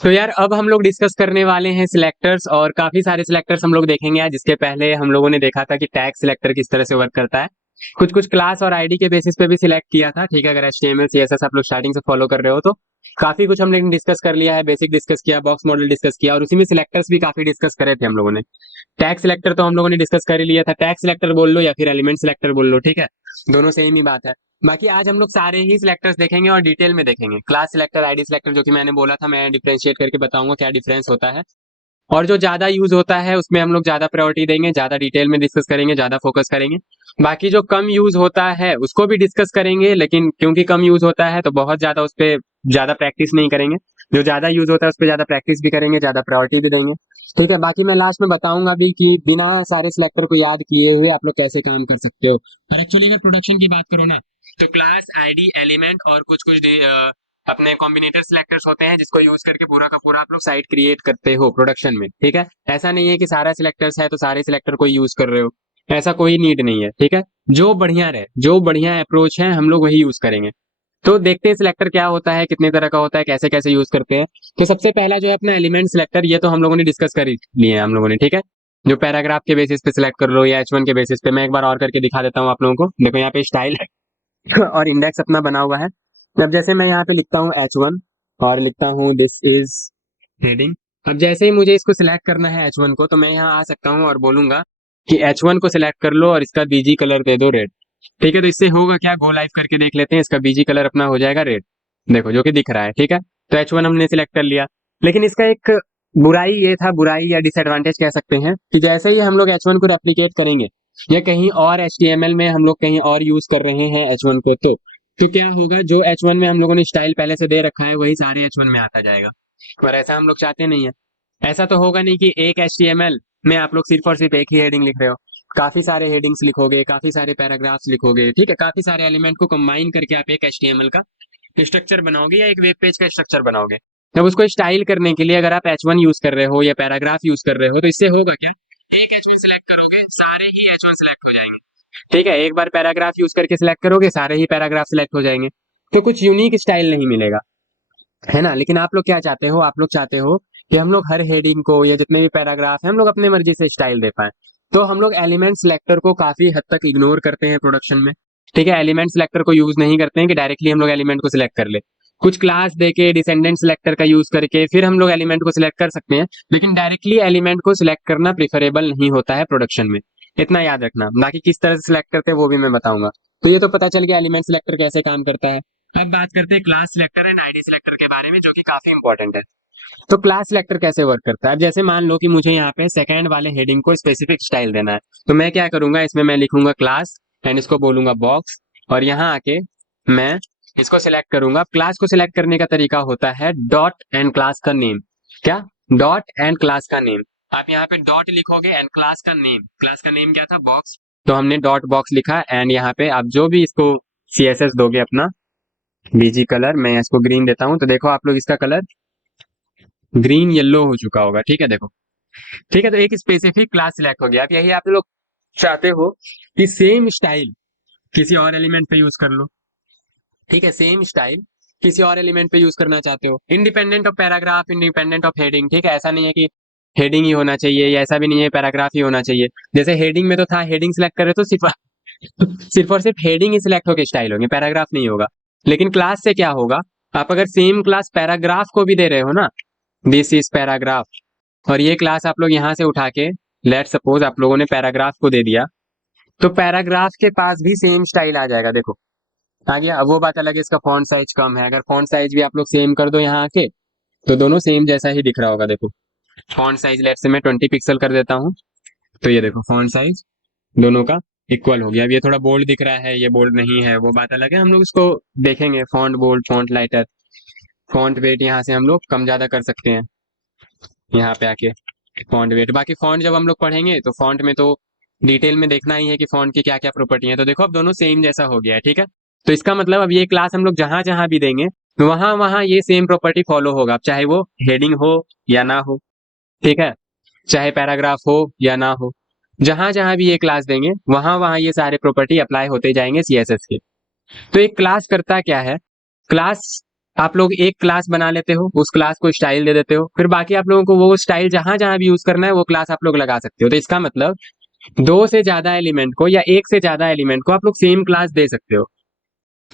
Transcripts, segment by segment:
तो यार अब हम लोग डिस्कस करने वाले हैं सिलेक्टर्स, और काफी सारे सिलेक्टर्स हम लोग देखेंगे आज। जिसके पहले हम लोगों ने देखा था कि टैग सिलेक्टर किस तरह से वर्क करता है, कुछ कुछ क्लास और आईडी के बेसिस पे भी सिलेक्ट किया था। ठीक है, अगर HTML CSS आप लोग स्टार्टिंग से फॉलो कर रहे हो तो काफी कुछ हम लोग ने डिस्कस कर लिया है। बेसिक डिस्कस किया, बॉक्स मॉडल डिस्कस किया, और उसी में सिलेक्टर्स भी काफी डिस्कस करे थे हम लोगों ने। टैग सिलेक्टर तो हम लोगों ने डिस्कस कर ही लिया था, टैग सिलेक्टर बोल लो या फिर एलिमेंट सिलेक्टर बोल लो, ठीक है, दोनों सेम ही बात है। बाकी आज हम लोग सारे ही सिलेक्टर्स देखेंगे और डिटेल में देखेंगे। क्लास सिलेक्टर, आईडी सिलेक्टर, जो कि मैंने बोला था, मैं डिफरेंशिएट करके बताऊंगा क्या डिफरेंस होता है। और जो ज्यादा यूज होता है उसमें हम लोग ज्यादा प्रायोरिटी देंगे, ज्यादा डिटेल में डिस्कस करेंगे, ज्यादा फोकस करेंगे। बाकी जो कम यूज होता है उसको भी डिस्कस करेंगे, लेकिन क्योंकि कम यूज होता है तो बहुत ज्यादा उस पर ज्यादा प्रैक्टिस नहीं करेंगे। जो ज्यादा यूज होता है उस पर ज्यादा प्रैक्टिस भी करेंगे, ज्यादा प्रायोरिटी भी देंगे। ठीक है, बाकी मैं लास्ट में बताऊंगा भी कि बिना सारे सिलेक्टर को याद किए हुए आप लोग कैसे काम कर सकते हो। और एक्चुअली अगर प्रोडक्शन की बात करो ना, तो क्लास, आईडी, एलिमेंट और कुछ कुछ अपने कॉम्बिनेटर सिलेक्टर्स होते हैं जिसको यूज करके पूरा का पूरा आप लोग साइट क्रिएट करते हो प्रोडक्शन में। ठीक है, ऐसा नहीं है कि सारा सिलेक्टर्स है तो सारे सिलेक्टर को यूज कर रहे हो, ऐसा कोई नीड नहीं है। ठीक है, जो बढ़िया रहे, जो बढ़िया अप्रोच है हम लोग वही यूज करेंगे। तो देखते हैं सिलेक्टर क्या होता है, कितने तरह का होता है, कैसे कैसे यूज करते हैं। तो सबसे पहला जो है अपना एलिमेंट सिलेक्टर, ये तो हम लोगों ने डिस्कस कर ही लिए हैं हम लोगों ने। ठीक है, जो पैराग्राफ के बेसिस पे सिलेक्ट कर लो या H1 के बेसिस पे। मैं एक बार और करके दिखा देता हूँ आप लोगों को। देखो यहाँ पे स्टाइल और इंडेक्स अपना बना हुआ है। अब जैसे मैं यहाँ पे लिखता हूँ H1 और लिखता हूँ दिस इज हेडिंग। अब जैसे ही मुझे इसको सिलेक्ट करना है H1 को, तो मैं यहाँ आ सकता हूँ और बोलूंगा कि H1 को सिलेक्ट कर लो और इसका बीजी कलर दे दो रेड। ठीक है, तो इससे होगा क्या, गो लाइव करके देख लेते हैं। इसका बीजी कलर अपना हो जाएगा रेड, देखो जो कि दिख रहा है। ठीक है, तो H1 हमने सिलेक्ट कर लिया। लेकिन इसका एक बुराई ये था, बुराई या डिसएडवांटेज कह सकते हैं, कि जैसे ही हम लोग H1 को रेप्लिकेट करेंगे या कहीं और HTML में हम लोग कहीं और यूज कर रहे हैं H1 को, तो क्या होगा, जो H1 में हम लोगों ने स्टाइल पहले से दे रखा है वही सारे H1 में आता जाएगा। पर ऐसा हम लोग चाहते नहीं है। ऐसा तो होगा नहीं कि एक HTML में आप लोग सिर्फ और सिर्फ एक ही हेडिंग लिख रहे हो, काफी सारे हेडिंग्स लिखोगे, काफी सारे पैराग्राफ्स लिखोगे। ठीक है, काफी सारे एलिमेंट को कंबाइन करके आप एक HTML का स्ट्रक्चर बनाओगे या एक वेब पेज का स्ट्रक्चर बनाओगे। अब उसको स्टाइल करने के लिए अगर आप H1 यूज कर रहे हो या पैराग्राफ यूज कर रहे हो, तो इससे होगा क्या, एक H1 सिलेक्ट करोगे सारे ही H1 सिलेक्ट हो जाएंगे। ठीक है, एक बार पैराग्राफ यूज करके सिलेक्ट करोगे सारे ही पैराग्राफ सिलेक्ट हो जाएंगे। तो कुछ यूनिक स्टाइल नहीं मिलेगा, है ना। लेकिन आप लोग क्या चाहते हो, आप लोग चाहते हो कि हम लोग हर हेडिंग को या जितने भी पैराग्राफ है हम लोग अपने मर्जी से स्टाइल दे पाए। तो हम लोग एलिमेंट सिलेक्टर को काफी हद तक इग्नोर करते हैं प्रोडक्शन में। ठीक है, एलिमेंट सिलेक्टर को यूज नहीं करते हैं कि डायरेक्टली हम लोग एलिमेंट को सिलेक्ट कर ले। कुछ क्लास देके डिसेंडेंट सिलेक्टर का यूज करके फिर हम लोग एलिमेंट को सिलेक्ट कर सकते हैं, लेकिन डायरेक्टली एलिमेंट को सिलेक्ट करना प्रिफरेबल नहीं होता है प्रोडक्शन में। इतना याद रखना। बाकी किस तरह से सिलेक्ट करते हैं वो भी मैं बताऊंगा। तो ये तो पता चल गया एलिमेंट सिलेक्टर कैसे काम करता है। अब बात करते हैं class selector and ID selector के बारे में, जो कि काफी इंपॉर्टेंट है। तो क्लास सिलेक्टर कैसे वर्क करता है, अब जैसे मान लो कि मुझे यहाँ पे सेकंड वाले हेडिंग को स्पेसिफिक स्टाइल देना है, तो मैं क्या करूंगा, इसमें मैं लिखूंगा क्लास एंड इसको बोलूंगा बॉक्स, और यहाँ आके मैं इसको सिलेक्ट करूंगा। क्लास को सिलेक्ट करने का तरीका होता है डॉट एंड क्लास का नेम। क्या, डॉट एंड क्लास का नेम। आप यहाँ पे डॉट लिखोगे एंड क्लास का नेम, क्लास का नेम क्या था, बॉक्स, तो हमने डॉट बॉक्स लिखा। एंड यहाँ पे आप जो भी इसको CSS दोगे अपना बीजी कलर, मैं इसको ग्रीन देता हूं, तो देखो आप लोग इसका कलर ग्रीन येलो हो चुका होगा। ठीक है, देखो। ठीक है, तो एक स्पेसिफिक क्लास सिलेक्ट हो गया। अब यही आप लोग चाहते हो कि सेम स्टाइल किसी और एलिमेंट पे यूज कर लो। ठीक है, सेम स्टाइल किसी और एलिमेंट पे यूज करना चाहते हो, independent of paragraph, independent of heading. ठीक है, ऐसा नहीं है कि हेडिंग ही होना चाहिए, या ऐसा भी नहीं है पैराग्राफ ही होना चाहिए। जैसे हेडिंग में तो था, हेडिंग सिलेक्ट करे तो सिर्फ सिर्फ और सिर्फ हेडिंग ही सिलेक्ट होकर स्टाइल होंगे, पैराग्राफ नहीं होगा। लेकिन क्लास से क्या होगा, आप अगर सेम क्लास पैराग्राफ को भी दे रहे हो ना, दिस इज पैराग्राफ, और ये क्लास आप लोग यहाँ से उठा के, लेट सपोज आप लोगों ने पैराग्राफ को दे दिया, तो पैराग्राफ के पास भी सेम स्टाइल आ जाएगा। देखो आ गया। अब वो बात अलग है इसका फॉन्ट साइज कम है, अगर फॉन्ट साइज भी आप लोग सेम कर दो यहाँ आके, तो दोनों सेम जैसा ही दिख रहा होगा। देखो फॉन्ट साइज लेट से मैं 20 पिक्सल कर देता हूँ, तो ये देखो फॉन्ट साइज दोनों का इक्वल हो गया। अब ये थोड़ा बोल्ड दिख रहा है, ये बोल्ड नहीं है, वो बात अलग है, हम लोग इसको देखेंगे। Font bold, font lighter, font weight यहाँ से हम लोग कम ज्यादा कर सकते हैं यहाँ पे आके, फॉन्ट वेट। बाकी फॉन्ट जब हम लोग पढ़ेंगे तो फॉन्ट में तो डिटेल में देखना ही है कि फॉन्ट की क्या क्या प्रॉपर्टी है। तो देखो अब दोनों सेम जैसा हो गया है। ठीक है, तो इसका मतलब अब ये क्लास हम लोग जहां जहां भी देंगे वहां वहां ये सेम प्रॉपर्टी फॉलो होगा, अब चाहे वो हेडिंग हो या ना हो। ठीक है, चाहे पैराग्राफ हो या ना हो, जहां जहां भी ये क्लास देंगे वहां वहां ये सारे प्रॉपर्टी अप्लाई होते जाएंगे CSS के। तो एक क्लास करता क्या है, क्लास आप लोग एक क्लास बना लेते हो, उस क्लास को स्टाइल दे देते हो, फिर बाकी आप लोगों को वो स्टाइल जहां जहां भी यूज करना है वो क्लास आप लोग लगा सकते हो। तो इसका मतलब दो से ज्यादा एलिमेंट को या एक से ज्यादा एलिमेंट को आप लोग सेम क्लास दे सकते हो।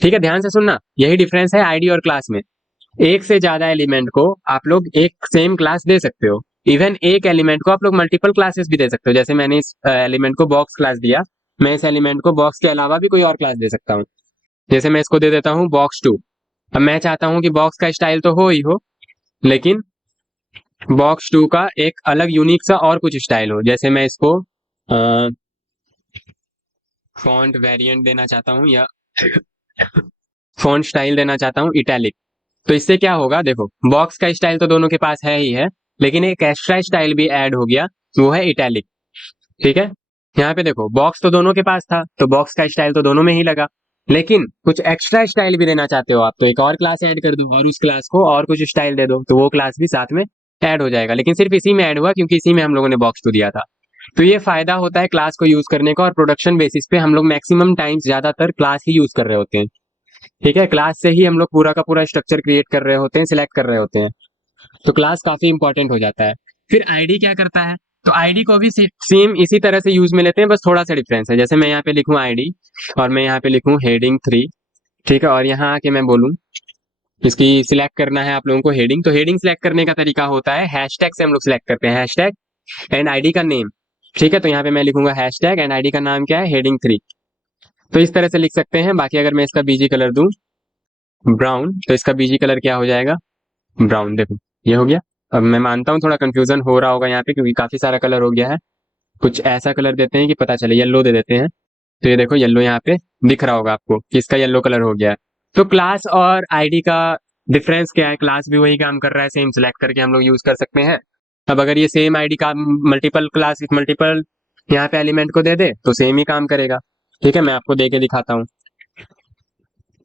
ठीक है, ध्यान से सुनना, यही डिफरेंस है आईडी और क्लास में। एक से ज्यादा एलिमेंट को आप लोग एक सेम क्लास दे सकते हो। इवन एक एलिमेंट को आप लोग मल्टीपल क्लासेस भी दे सकते हो। जैसे मैंने इस एलिमेंट को बॉक्स क्लास दिया, मैं इस एलिमेंट को बॉक्स के अलावा भी कोई और क्लास दे सकता हूँ। जैसे मैं इसको दे देता हूँ box2। अब मैं चाहता हूँ कि बॉक्स का स्टाइल तो हो ही हो, लेकिन box2 का एक अलग यूनिक सा और कुछ स्टाइल हो। जैसे मैं इसको फॉन्ट वेरिएंट देना चाहता हूँ, या फॉन्ट स्टाइल देना चाहता हूँ इटैलिक। तो इससे क्या होगा, देखो बॉक्स का स्टाइल तो दोनों के पास है ही है, लेकिन एक एक्स्ट्रा स्टाइल भी ऐड हो गया, वो है इटैलिक। ठीक है, यहाँ पे देखो बॉक्स तो दोनों के पास था, तो बॉक्स का स्टाइल तो दोनों में ही लगा, लेकिन कुछ एक्स्ट्रा स्टाइल भी देना चाहते हो आप, तो एक और क्लास ऐड कर दो और उस क्लास को और कुछ स्टाइल दे दो, तो वो क्लास भी साथ में ऐड हो जाएगा। लेकिन सिर्फ इसी में ऐड हुआ क्योंकि इसी में हम लोगों ने बॉक्स तो दिया था। तो ये फायदा होता है क्लास को यूज करने का, और प्रोडक्शन बेसिस पे हम लोग मैक्सिमम टाइम्स ज्यादातर क्लास ही यूज कर रहे होते हैं। ठीक है, क्लास से ही हम लोग पूरा का पूरा स्ट्रक्चर क्रिएट कर रहे होते हैं, सिलेक्ट कर रहे होते हैं। तो क्लास काफी इंपॉर्टेंट हो जाता है। फिर आईडी क्या करता है, तो आईडी को भी सेम इसी तरह से यूज में लेते हैं, बस थोड़ा सा डिफरेंस है। जैसे मैं यहाँ पे लिखूं आईडी, और मैं यहाँ पे लिखूं हेडिंग 3। ठीक है, और यहाँ आके मैं बोलूं इसकी सिलेक्ट करना है आप लोगों को हेडिंग, तो हेडिंग सिलेक्ट करने का तरीका होता है हैशटैग से हम लोग सिलेक्ट करते हैं, हैशटैग एंड आईडी का नेम। ठीक है, तो यहाँ पे मैं लिखूंगा हैशटैग एंड आईडी का नाम क्या है, हेडिंग 3। तो इस तरह से लिख सकते हैं। बाकी अगर मैं इसका बीजी कलर दूं ब्राउन, तो इसका बीजी कलर क्या हो जाएगा, ब्राउन। देखो ये हो गया। अब मैं मानता हूँ थोड़ा कंफ्यूजन हो रहा होगा यहाँ पे, क्योंकि काफी सारा कलर हो गया है। कुछ ऐसा कलर देते हैं कि पता चले, येलो दे देते हैं। तो ये देखो येलो यहाँ पे दिख रहा होगा आपको कि इसका येलो कलर हो गया है। तो क्लास और आईडी का डिफरेंस क्या है, क्लास भी वही काम कर रहा है, सेम सिलेक्ट करके हम लोग यूज कर सकते हैं। अब अगर ये सेम आईडी का मल्टीपल क्लास मल्टीपल यहाँ पे एलिमेंट को दे दे तो सेम ही काम करेगा। ठीक है, मैं आपको दे के दिखाता हूँ।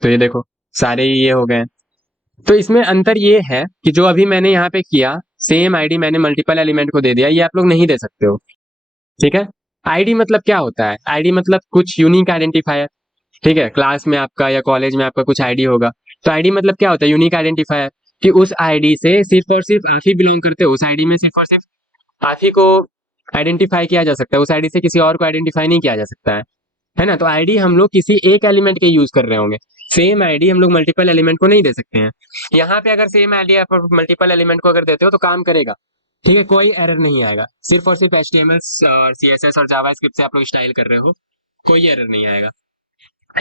तो ये देखो सारे ही ये हो गए। तो इसमें अंतर ये है कि जो अभी मैंने यहाँ पे किया, सेम आईडी मैंने मल्टीपल एलिमेंट को दे दिया, ये आप लोग नहीं दे सकते हो। ठीक है, आईडी मतलब क्या होता है, आईडी मतलब कुछ यूनिक आइडेंटिफायर। ठीक है, क्लास में आपका या कॉलेज में आपका कुछ आईडी होगा, तो आईडी मतलब क्या होता है, यूनिक आइडेंटिफायर, कि उस आईडी से सिर्फ और सिर्फ आप ही बिलोंग करते हो, उस आईडी में सिर्फ और सिर्फ आप ही को आइडेंटिफाई किया जा सकता है, उस आईडी से किसी और को आइडेंटिफाई नहीं किया जा सकता है ना। तो आईडी हम लोग किसी एक एलिमेंट के यूज कर रहे होंगे, सेम आईडी हम लोग मल्टीपल एलिमेंट को नहीं दे सकते हैं। यहाँ पे अगर सेम आईडी आप मल्टीपल एलिमेंट को अगर देते हो तो काम करेगा। ठीक है, कोई एरर नहीं आएगा, सिर्फ और सिर्फ HTML और CSS और जावास्क्रिप्ट से आप लोग स्टाइल कर रहे हो, कोई एरर नहीं आएगा।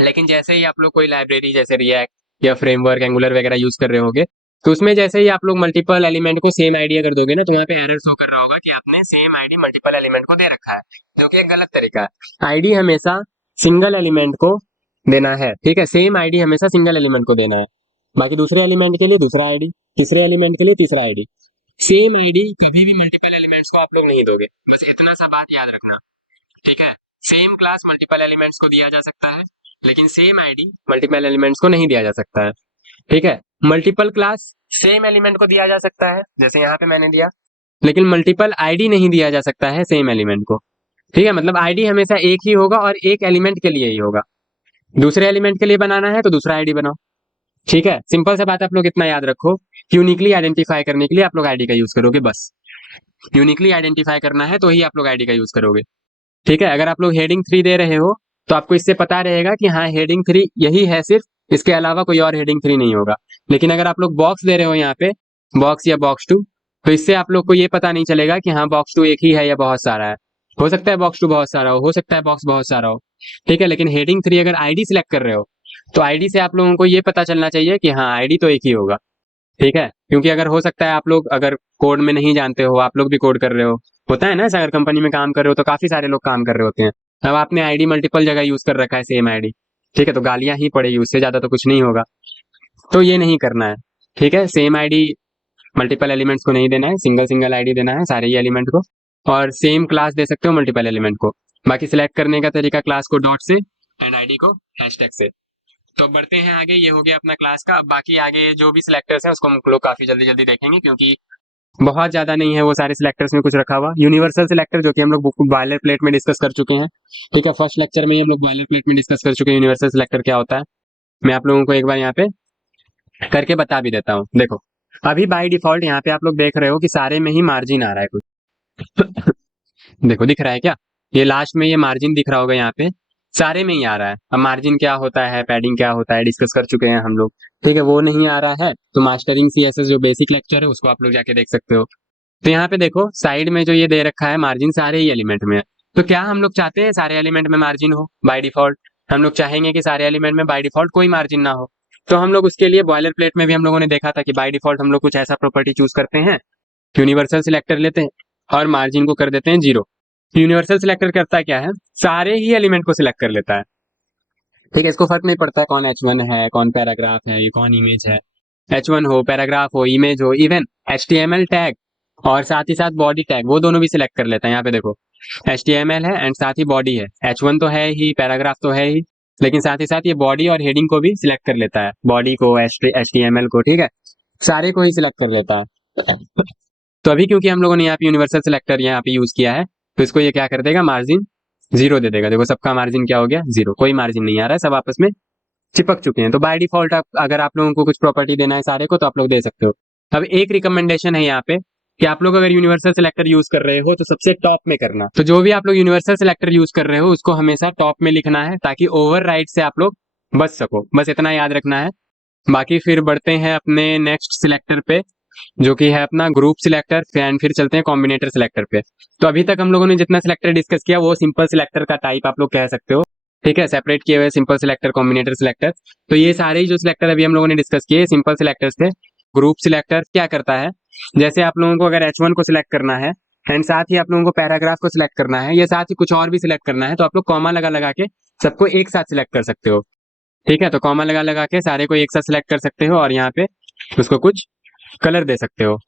लेकिन जैसे ही आप लोग कोई लाइब्रेरी जैसे रिएक्ट या फ्रेमवर्क एंगुलर वगैरह यूज कर रहे होगे, तो उसमें जैसे ही आप लोग मल्टीपल एलिमेंट को सेम आईडी अगर दोगे ना, तो वहाँ पे एरर शो कर रहा होगा कि आपने सेम आईडी मल्टीपल एलिमेंट को दे रखा है, जो कि एक गलत तरीका है। आईडी हमेशा सिंगल एलिमेंट को देना है। ठीक है, सेम आईडी हमेशा सिंगल एलिमेंट को देना है, बाकी दूसरे एलिमेंट के लिए दूसरा आईडी, तीसरे एलिमेंट के लिए तीसरा आईडी। सेम आईडी कभी भी मल्टीपल एलिमेंट्स को आप लोग नहीं दोगे, बस इतना सा बात याद रखना। ठीक है, सेम क्लास मल्टीपल एलिमेंट्स को दिया जा सकता है, लेकिन सेम आईडी मल्टीपल एलिमेंट्स को नहीं दिया जा सकता है। ठीक है, मल्टीपल क्लास सेम एलिमेंट को दिया जा सकता है, जैसे यहाँ पे मैंने दिया, लेकिन मल्टीपल आईडी नहीं दिया जा सकता है सेम एलिमेंट को। ठीक है, मतलब आईडी हमेशा एक ही होगा और एक एलिमेंट के लिए ही होगा। दूसरे एलिमेंट के लिए बनाना है तो दूसरा आईडी बनाओ। ठीक है, सिंपल सा बात आप लोग इतना याद रखो, यूनिकली आइडेंटिफाई करने के लिए आप लोग आईडी का यूज करोगे, बस यूनिकली आइडेंटिफाई करना है तो ही आप लोग आईडी का यूज करोगे। ठीक है, अगर आप लोग हेडिंग 3 दे रहे हो तो आपको इससे पता रहेगा कि हाँ हेडिंग 3 यही है सिर्फ, इसके अलावा कोई और हेडिंग 3 नहीं होगा। लेकिन अगर आप लोग बॉक्स दे रहे हो यहाँ पे, बॉक्स या box2, तो इससे आप लोग को ये पता नहीं चलेगा कि हाँ box2 एक ही है या बहुत सारा है। हो सकता है box2 बहुत सारा हो सकता है बॉक्स बहुत सारा हो। ठीक है, लेकिन हेडिंग 3 अगर आईडी सिलेक्ट कर रहे हो, तो आईडी से आप लोगों को ये पता चलना चाहिए कि हाँ आईडी तो एक ही होगा। ठीक है, क्योंकि अगर हो सकता है आप लोग अगर कोड में नहीं जानते हो, आप लोग भी कोड कर रहे हो, होता है ना ऐसा, अगर कंपनी में काम कर रहे हो तो काफी सारे लोग काम कर रहे होते हैं। अब आपने आईडी मल्टीपल जगह यूज कर रखा है सेम आईडी, ठीक है, तो गालियां ही पड़ेगी, उससे ज्यादा तो कुछ नहीं होगा। तो ये नहीं करना है। ठीक है, सेम आईडी मल्टीपल एलिमेंट्स को नहीं देना है, सिंगल सिंगल आईडी देना है सारे ही एलिमेंट को, और सेम क्लास दे सकते हो मल्टीपल एलिमेंट को। बाकी सिलेक्ट करने का तरीका क्लास को डॉट से एंड आईडी को हैशटैग से। तो अब बढ़ते हैं आगे, ये हो गया अपना क्लास का। अब बाकी आगे जो भी सिलेक्टर्स है उसको हम लोग काफी जल्दी जल्दी देखेंगे, क्योंकि बहुत ज्यादा नहीं है वो सारे सिलेक्टर्स में कुछ रखा हुआ। यूनिवर्सल सिलेक्टर जो कि हम लोग बॉयलर प्लेट में डिस्कस कर चुके हैं। ठीक है, फर्स्ट लेक्चर में ही हम लोग बॉयलर प्लेट में डिस्कस कर चुके हैं यूनिवर्सल सिलेक्टर क्या होता है। मैं आप लोगों को एक बार यहाँ पे करके बता भी देता हूँ। देखो अभी बाय डिफॉल्ट यहाँ पे आप लोग देख रहे हो कि सारे में ही मार्जिन आ रहा है कुछ। देखो दिख रहा है क्या, ये लास्ट में ये मार्जिन दिख रहा होगा यहाँ पे, सारे में ही आ रहा है। अब मार्जिन क्या होता है, पैडिंग क्या होता है, डिस्कस कर चुके हैं हम लोग, ठीक है, वो नहीं आ रहा है तो मास्टरिंग सीएसएस जो बेसिक लेक्चर है उसको आप लोग जाके देख सकते हो। तो यहाँ पे देखो साइड में जो ये दे रखा है मार्जिन सारे ही एलिमेंट में है। तो क्या हम लोग चाहते हैं सारे एलिमेंट में मार्जिन हो बाय डिफॉल्ट, हम लोग चाहेंगे कि सारे एलिमेंट में बाय डिफॉल्ट कोई मार्जिन ना हो। तो हम लोग उसके लिए बॉयलर प्लेट में भी हम लोगों ने देखा था कि बाय डिफॉल्ट हम लोग कुछ ऐसा प्रॉपर्टी चूज करते हैं, यूनिवर्सल सिलेक्टर लेते हैं और मार्जिन को कर देते हैं 0। यूनिवर्सल सिलेक्टर करता क्या है, सारे ही एलिमेंट को सिलेक्ट कर लेता है, ठीक है, इसको फर्क नहीं पड़ता है कौन H1 है, कौन पैराग्राफ है, ये कौन इमेज है, H1 हो, पैराग्राफ हो, इमेज हो, इवन HTML टैग और साथ ही साथ बॉडी टैग, वो दोनों भी सिलेक्ट कर लेता है। यहाँ पे देखो HTML है एंड साथ ही बॉडी है, H1 तो है ही, पैराग्राफ तो है ही, लेकिन साथ ही साथ ये बॉडी और हेडिंग को भी सिलेक्ट कर लेता है, बॉडी को, HTML को, ठीक है, सारे को ही सिलेक्ट कर लेता है। तो अभी क्योंकि हम लोगों ने यहाँ पे यूनिवर्सल सिलेक्टर यहाँ पे यूज किया है, तो इसको ये क्या कर देगा, मार्जिन 0 दे देगा। देखो सबका मार्जिन क्या हो गया, 0, कोई मार्जिन नहीं आ रहा है, सब आपस में चिपक चुके हैं। तो बाय डिफॉल्ट अगर आप लोगों को कुछ प्रॉपर्टी देना है सारे को तो आप लोग दे सकते हो। अब एक रिकमेंडेशन है यहाँ पे कि आप लोग अगर यूनिवर्सल सिलेक्टर यूज कर रहे हो तो सबसे टॉप में करना। तो जो भी आप लोग यूनिवर्सल सिलेक्टर यूज कर रहे हो उसको हमेशा टॉप में लिखना है ताकि ओवरराइड से आप लोग बच सको, बस इतना याद रखना है। बाकी फिर बढ़ते हैं अपने नेक्स्ट सिलेक्टर पे जो कि है अपना ग्रुप सिलेक्टर, एंड फिर चलते हैं कॉम्बिनेटर सिलेक्टर पे। तो अभी तक हम लोगों ने जितना सिलेक्टर डिस्कस किया वो सिंपल सिलेक्टर का टाइप आप लोग कह सकते हो, ठीक है, सेपरेट किए हुए सिंपल सिलेक्टर, कॉम्बिनेटर सिलेक्टर। तो ये सारे ही जो सिलेक्टर अभी हम लोगों ने डिस्कस किए सिंपल सिलेक्टर्स थे। ग्रुप सिलेक्टर क्या करता है, जैसे आप लोगों को अगर H1 को सिलेक्ट करना है एंड साथ ही आप लोगों को पैराग्राफ को सिलेक्ट करना है या साथ ही कुछ और भी सिलेक्ट करना है तो आप लोग कॉमा लगा लगा के सबको एक साथ सिलेक्ट कर सकते हो, ठीक है। तो कॉमा लगा लगा के सारे को एक साथ सिलेक्ट कर सकते हो और यहाँ पे उसको कुछ कलर दे सकते हो।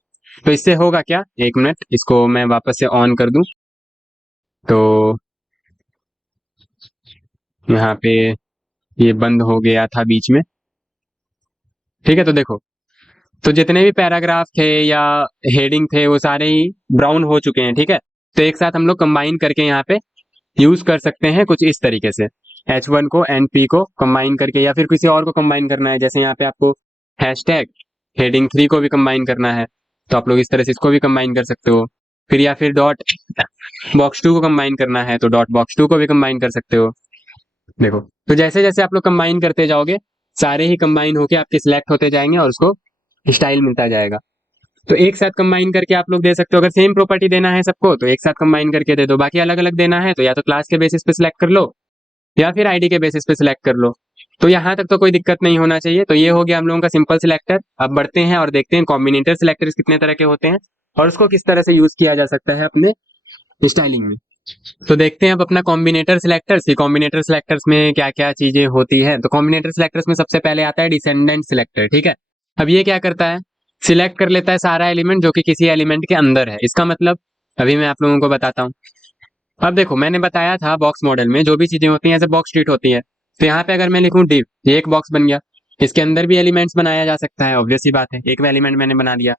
तो इससे होगा क्या, एक मिनट इसको मैं वापस से ऑन कर दूं। तो यहाँ पे ये बंद हो गया था बीच में, ठीक है। तो देखो तो जितने भी पैराग्राफ थे या हेडिंग थे वो सारे ही ब्राउन हो चुके हैं, ठीक है। तो एक साथ हम लोग कंबाइन करके यहाँ पे यूज कर सकते हैं कुछ इस तरीके से, H1 को एंड P को कंबाइन करके, या फिर किसी और को कंबाइन करना है, जैसे यहाँ पे आपको हैशटैग हेडिंग 3 को भी कंबाइन करना है तो आप लोग इस तरह से इसको भी कंबाइन कर सकते हो। फिर या फिर डॉट बॉक्स 2 को कंबाइन करना है तो डॉट बॉक्स 2 को भी कंबाइन कर सकते हो। देखो तो जैसे जैसे आप लोग कंबाइन करते जाओगे सारे ही कंबाइन होके आपके सिलेक्ट होते जाएंगे और उसको स्टाइल मिलता जाएगा। तो एक साथ कंबाइन करके आप लोग दे सकते हो, अगर सेम प्रॉपर्टी देना है सबको तो एक साथ कंबाइन करके दे दो, बाकी अलग अलग देना है तो या तो क्लास के बेसिस पे सिलेक्ट कर लो या फिर आईडी के बेसिस पे सिलेक्ट कर लो। तो यहाँ तक तो कोई दिक्कत नहीं होना चाहिए। तो ये हो गया हम लोगों का सिंपल सिलेक्टर। अब बढ़ते हैं और देखते हैं कॉम्बिनेटर सिलेक्टर्स कितने तरह के होते हैं और उसको किस तरह से यूज किया जा सकता है अपने स्टाइलिंग में। तो देखते हैं अब अपना कॉम्बिनेटर सिलेक्टर्स, ये कॉम्बिनेटर सिलेक्टर्स में क्या क्या चीजें होती है। तो कॉम्बिनेटर सिलेक्टर्स में सबसे पहले आता है डिसेंडेंट सिलेक्टर, ठीक है। अब ये क्या करता है, सिलेक्ट कर लेता है सारा एलिमेंट जो कि किसी एलिमेंट के अंदर है। इसका मतलब अभी मैं आप लोगों को बताता हूँ। अब देखो मैंने बताया था बॉक्स मॉडल में जो भी चीजें होती हैं ऐसे बॉक्स ट्रीट होती है। तो यहाँ पे अगर मैं लिखूं डिव, ये एक बॉक्स बन गया, इसके अंदर भी एलिमेंट्स बनाया जा सकता है, ऑब्वियस सी बात है, एक एलिमेंट मैंने बना दिया।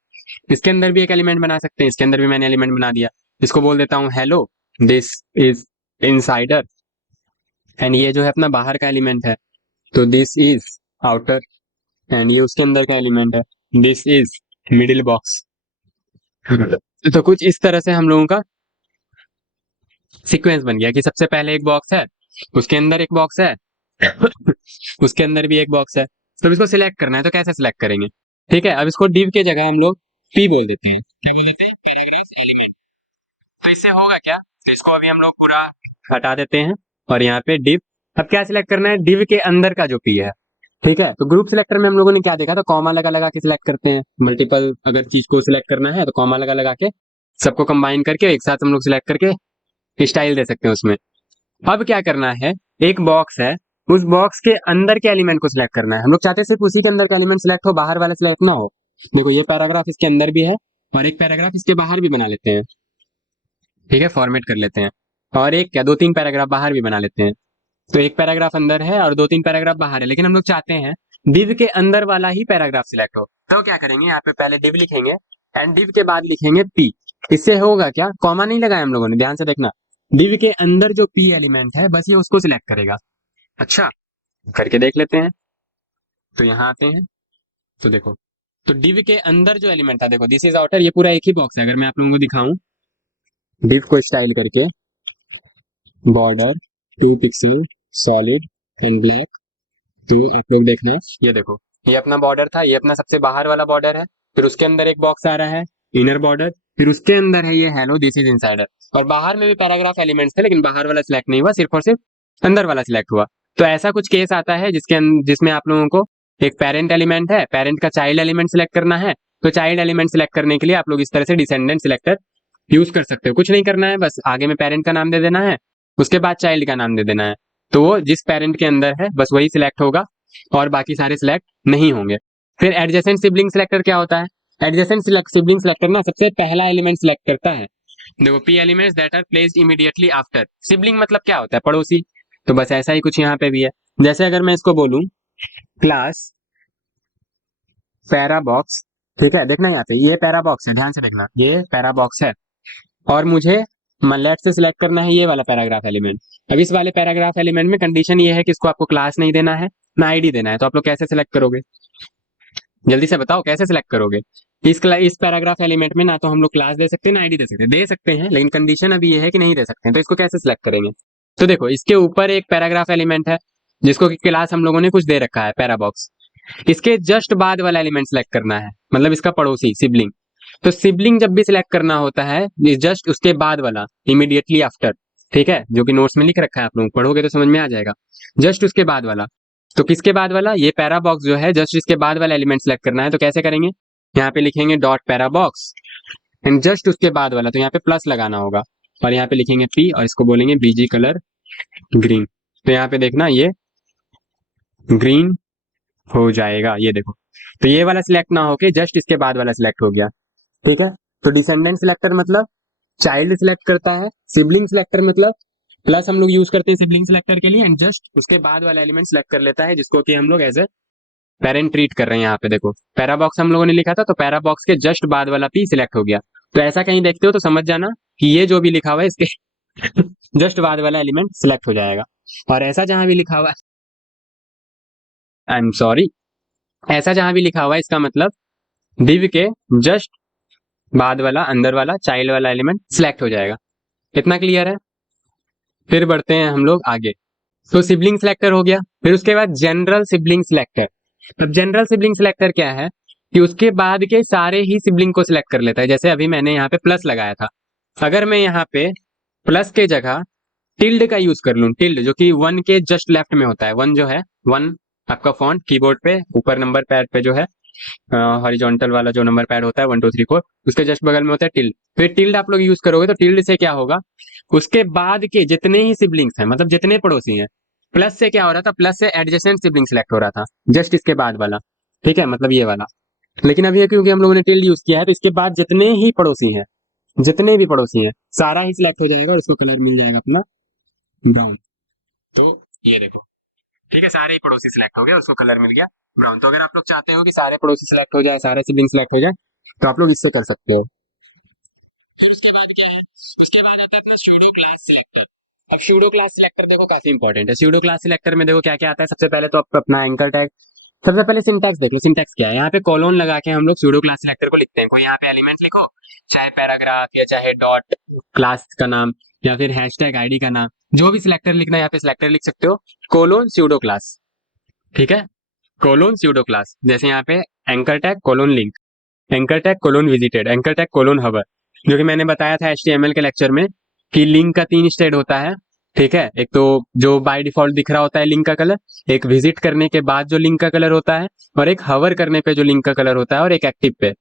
इसके अंदर भी एक एलिमेंट बना सकते हैं, इसके अंदर भी मैंने एलिमेंट बना दिया। इसको बोल देता हूँ hello, this is insider, and ये जो है अपना बाहर का एलिमेंट है, तो दिस इज आउटर, एंड ये उसके अंदर का एलिमेंट है, दिस इज मिडिल बॉक्स। तो कुछ इस तरह से हम लोगों का सीक्वेंस बन गया कि सबसे पहले एक बॉक्स है, उसके अंदर एक बॉक्स है, उसके अंदर भी एक बॉक्स है। तो इसको सिलेक्ट करना है तो कैसे सिलेक्ट करेंगे, ठीक है। अब इसको डिव के जगह हम लोग पी बोल देते हैं, क्या बोल देते हैं, पैराग्राफ एलिमेंट। तो इससे होगा क्या, तो इसको अभी हम लोग पूरा हटा देते हैं और यहाँ पे डिव, अब क्या सिलेक्ट करना है, डिव के अंदर का जो पी है, ठीक है। तो ग्रुप सिलेक्टर में हम लोगों ने क्या देखा, तो कॉमा लगा लगा के सिलेक्ट करते हैं, मल्टीपल अगर चीज को सिलेक्ट करना है तो कॉमा लगा लगा के सबको कंबाइन करके एक साथ हम लोग सिलेक्ट करके स्टाइल दे सकते हैं उसमें। अब क्या करना है, एक बॉक्स है, उस बॉक्स के अंदर के एलिमेंट को सिलेक्ट करना है। हम लोग चाहते हैं सिर्फ उसी के अंदर का एलिमेंट सिलेक्ट हो, बाहर वाला सिलेक्ट ना हो। देखो ये पैराग्राफ इसके अंदर भी है और एक पैराग्राफ इसके बाहर भी बना लेते हैं, ठीक है, फॉर्मेट कर लेते हैं, और एक क्या 2-3 पैराग्राफ बाहर भी बना लेते हैं। तो एक पैराग्राफ अंदर है और 2-3 पैराग्राफ बाहर है, लेकिन हम लोग चाहते हैं डिव के अंदर वाला ही पैराग्राफ सिलेक्ट हो। तो क्या करेंगे, यहाँ पे पहले डिव लिखेंगे एंड डिव के बाद लिखेंगे पी। इससे होगा क्या, कॉमा नहीं लगाया हम लोगों ने, ध्यान से देखना, डिव के अंदर जो पी एलिमेंट है बस ये उसको सिलेक्ट करेगा। अच्छा, करके देख लेते हैं। तो यहाँ आते हैं तो देखो, तो div के अंदर जो एलिमेंट था, देखो दिस इज आउटर, ये पूरा एक ही बॉक्स है। अगर मैं आप लोगों को दिखाऊं div को स्टाइल करके, border 2 pixel solid and black, तो आप लोग देख रहे हैं, ये देखो, ये अपना बॉर्डर था, ये अपना सबसे बाहर वाला बॉर्डर है। फिर उसके अंदर एक बॉक्स आ रहा है, इनर बॉर्डर। फिर उसके अंदर है ये हेलो दिस इज इनसाइडर। और बाहर में भी पैराग्राफ एलिमेंट्स थे, लेकिन बाहर वाला सिलेक्ट नहीं हुआ, सिर्फ और सिर्फ अंदर वाला सिलेक्ट हुआ। तो ऐसा कुछ केस आता है जिसमें आप लोगों को एक पेरेंट एलिमेंट है, पेरेंट का चाइल्ड एलिमेंट सिलेक्ट करना है। तो चाइल्ड एलिमेंट सिलेक्ट करने के लिए आप लोग इस तरह से डिसेंडेंट सिलेक्टर यूज कर सकते हो। कुछ नहीं करना है, बस आगे में पेरेंट का नाम दे देना है, उसके बाद चाइल्ड का नाम दे देना है। तो वो जिस पेरेंट के अंदर है बस वही सिलेक्ट होगा, और बाकी सारे सिलेक्ट नहीं होंगे। फिर एडजेसेंट सिबलिंग सिलेक्टर क्या होता है? एडजेसेंट सिबलिंग सिलेक्टर ना सबसे पहला एलिमेंट सिलेक्ट करता है। देखो, P elements that are placed immediately after sibling, मतलब क्या होता है? पड़ोसी। तो बस ऐसा ही कुछ यहाँ पे भी है। जैसे अगर मैं इसको बोलूं क्लास पैराबॉक्स, ठीक है, देखना यहाँ पे ये पैराबॉक्स है, ध्यान से देखना, ये पैराबॉक्स है। और मुझे लेट से सिलेक्ट करना है ये वाला पैराग्राफ एलिमेंट। अब इस वाले पैराग्राफ एलिमेंट में कंडीशन ये है कि इसको आपको क्लास नहीं देना है, ना आईडी देना है। तो आप लोग कैसे सिलेक्ट करोगे? जल्दी से बताओ, कैसे सिलेक्ट करोगे? इस पैराग्राफ एलिमेंट में ना तो हम लोग क्लास दे सकते हैं, ना आईडी दे सकते हैं, लेकिन कंडीशन अभी ये है कि नहीं दे सकते हैं। तो इसको कैसे सिलेक्ट करेंगे? तो देखो, इसके ऊपर एक पैराग्राफ एलिमेंट है जिसको कि क्लास हम लोगों ने कुछ दे रखा है, पैराबॉक्स। इसके जस्ट बाद वाला एलिमेंट सिलेक्ट करना है, मतलब इसका पड़ोसी सिबलिंग। तो सिबलिंग जब भी सिलेक्ट करना होता है, जस्ट उसके बाद वाला, इमीडिएटली आफ्टर, ठीक है, जो कि नोट्स में लिख रखा है, आप लोग पढ़ोगे तो समझ में आ जाएगा। जस्ट उसके बाद वाला। तो किसके बाद वाला? ये पैराबॉक्स जो है, जस्ट इसके बाद वाला एलिमेंट सेलेक्ट करना है। तो कैसे करेंगे? यहाँ पे लिखेंगे डॉट पैराबॉक्स एंड जस्ट उसके बाद वाला, तो यहाँ पे प्लस लगाना होगा, और यहाँ पे लिखेंगे पी और इसको बोलेंगे बीजी कलर ग्रीन। तो यहाँ पे देखना, ये ग्रीन हो जाएगा, ये देखो। तो ये वाला सिलेक्ट ना होके जस्ट इसके बाद वाला सिलेक्ट हो गया, ठीक है। तो डिसेंडेंट सिलेक्टर मतलब चाइल्ड सिलेक्ट करता है, सिबलिंग सिलेक्टर मतलब प्लस हम लोग यूज करते हैं सिबलिंग सिलेक्टर के लिए, एंड जस्ट उसके बाद वाला एलिमेंट सिलेक्ट कर लेता है, जिसको कि हम लोग एज ए पेरेंट ट्रीट कर रहे हैं। यहाँ पे देखो, पैराबॉक्स हम लोगों ने लिखा था, तो पैराबॉक्स के जस्ट बाद वाला पी सिलेक्ट हो गया। तो ऐसा कहीं देखते हो तो समझ जाना कि ये जो भी लिखा हुआ है इसके जस्ट बाद वाला एलिमेंट सिलेक्ट हो जाएगा। और ऐसा जहां भी लिखा हुआ है, आई एम सॉरी, ऐसा जहां भी लिखा हुआ है इसका मतलब div के जस्ट बाद वाला, अंदर वाला, चाइल्ड वाला एलिमेंट सिलेक्ट हो जाएगा। इतना क्लियर है? फिर बढ़ते हैं हम लोग आगे। तो सिबलिंग सिलेक्टर हो गया, फिर उसके बाद जनरल सिबलिंग सिलेक्टर। अब जनरल सिबलिंग सिलेक्टर क्या है कि उसके बाद के सारे ही सिबलिंग को सिलेक्ट कर लेता है। जैसे अभी मैंने यहाँ पे प्लस लगाया था, अगर मैं यहाँ पे प्लस के जगह टिल्ड का यूज कर लूं, टिल्ड जो कि वन के जस्ट लेफ्ट में होता है, वन जो है, वन आपका फॉन्ट कीबोर्ड पे ऊपर नंबर पैड पे जो है, हॉरिजॉन्टल वाला जो नंबर पैड होता है 1 2 3 4, उसके जस्ट बगल में होता है टिल्ड। फिर टिल्ड आप लोग यूज करोगे तो टिल्ड से क्या होगा, उसके बाद के जितने ही सिबलिंग्स हैं, मतलब जितने पड़ोसी हैं, प्लस से क्या हो रहा था, प्लस से एडजेसेंट सिबलिंग सिलेक्ट हो रहा था, जस्ट इसके बाद वाला, ठीक है, मतलब ये वाला। लेकिन अभी क्योंकि हम लोगों ने टिल्ड यूज किया है, तो इसके बाद जितने ही पड़ोसी हैं, जितने भी पड़ोसी हैं, सारा ही सिलेक्ट हो जाएगा और उसको कलर मिल जाएगा अपना ब्राउन। तो ये देखो, ठीक है, सारे ही पड़ोसी सिलेक्ट हो गए, उसको कलर मिल गया ब्राउन। तो अगर आप लोग चाहते हो कि सारे पड़ोसी सिलेक्ट हो जाए, सारे सिबलिंग सिलेक्ट हो जाए, तो आप लोग इससे कर सकते हो। फिर उसके बाद क्या है? उसके बाद आता है अपना स्यूडो क्लास सिलेक्टर। अब स्यूडो क्लास सिलेक्टर देखो काफी इंपॉर्टेंट है। स्यूडो क्लास सिलेक्टर में देखो क्या क्या आता है। सबसे पहले तो आप अपना एंकर टैग, सबसे पहले सिंटैक्स देख लो, सिंटैक्स क्या है। यहाँ पे कॉलोन लगा के हम लोग स्यूडो क्लास सिलेक्टर को लिखते हैं। कोई यहाँ पे एलिमेंट लिखो, चाहे पैराग्राफ या चाहे डॉट क्लास का नाम या फिर हैशटैग आईडी का नाम, जो भी सिलेक्टर लिखना है यहाँ पे सिलेक्टर लिख सकते हो, कोलोन स्यूडो क्लास, ठीक है, कोलोन स्यूडो क्लास। जैसे यहाँ पे anchor tag colon link, anchor tag colon visited, anchor tag colon hover, जो कि मैंने बताया था HTML के लेक्चर में कि लिंक का 3 स्टेट होता है, ठीक है। एक तो जो बाय डिफॉल्ट दिख रहा होता है लिंक का कलर, एक विजिट करने के बाद जो लिंक का कलर होता है, और एक हवर करने पे जो लिंक का कलर होता है, और एक एक्टिव पे।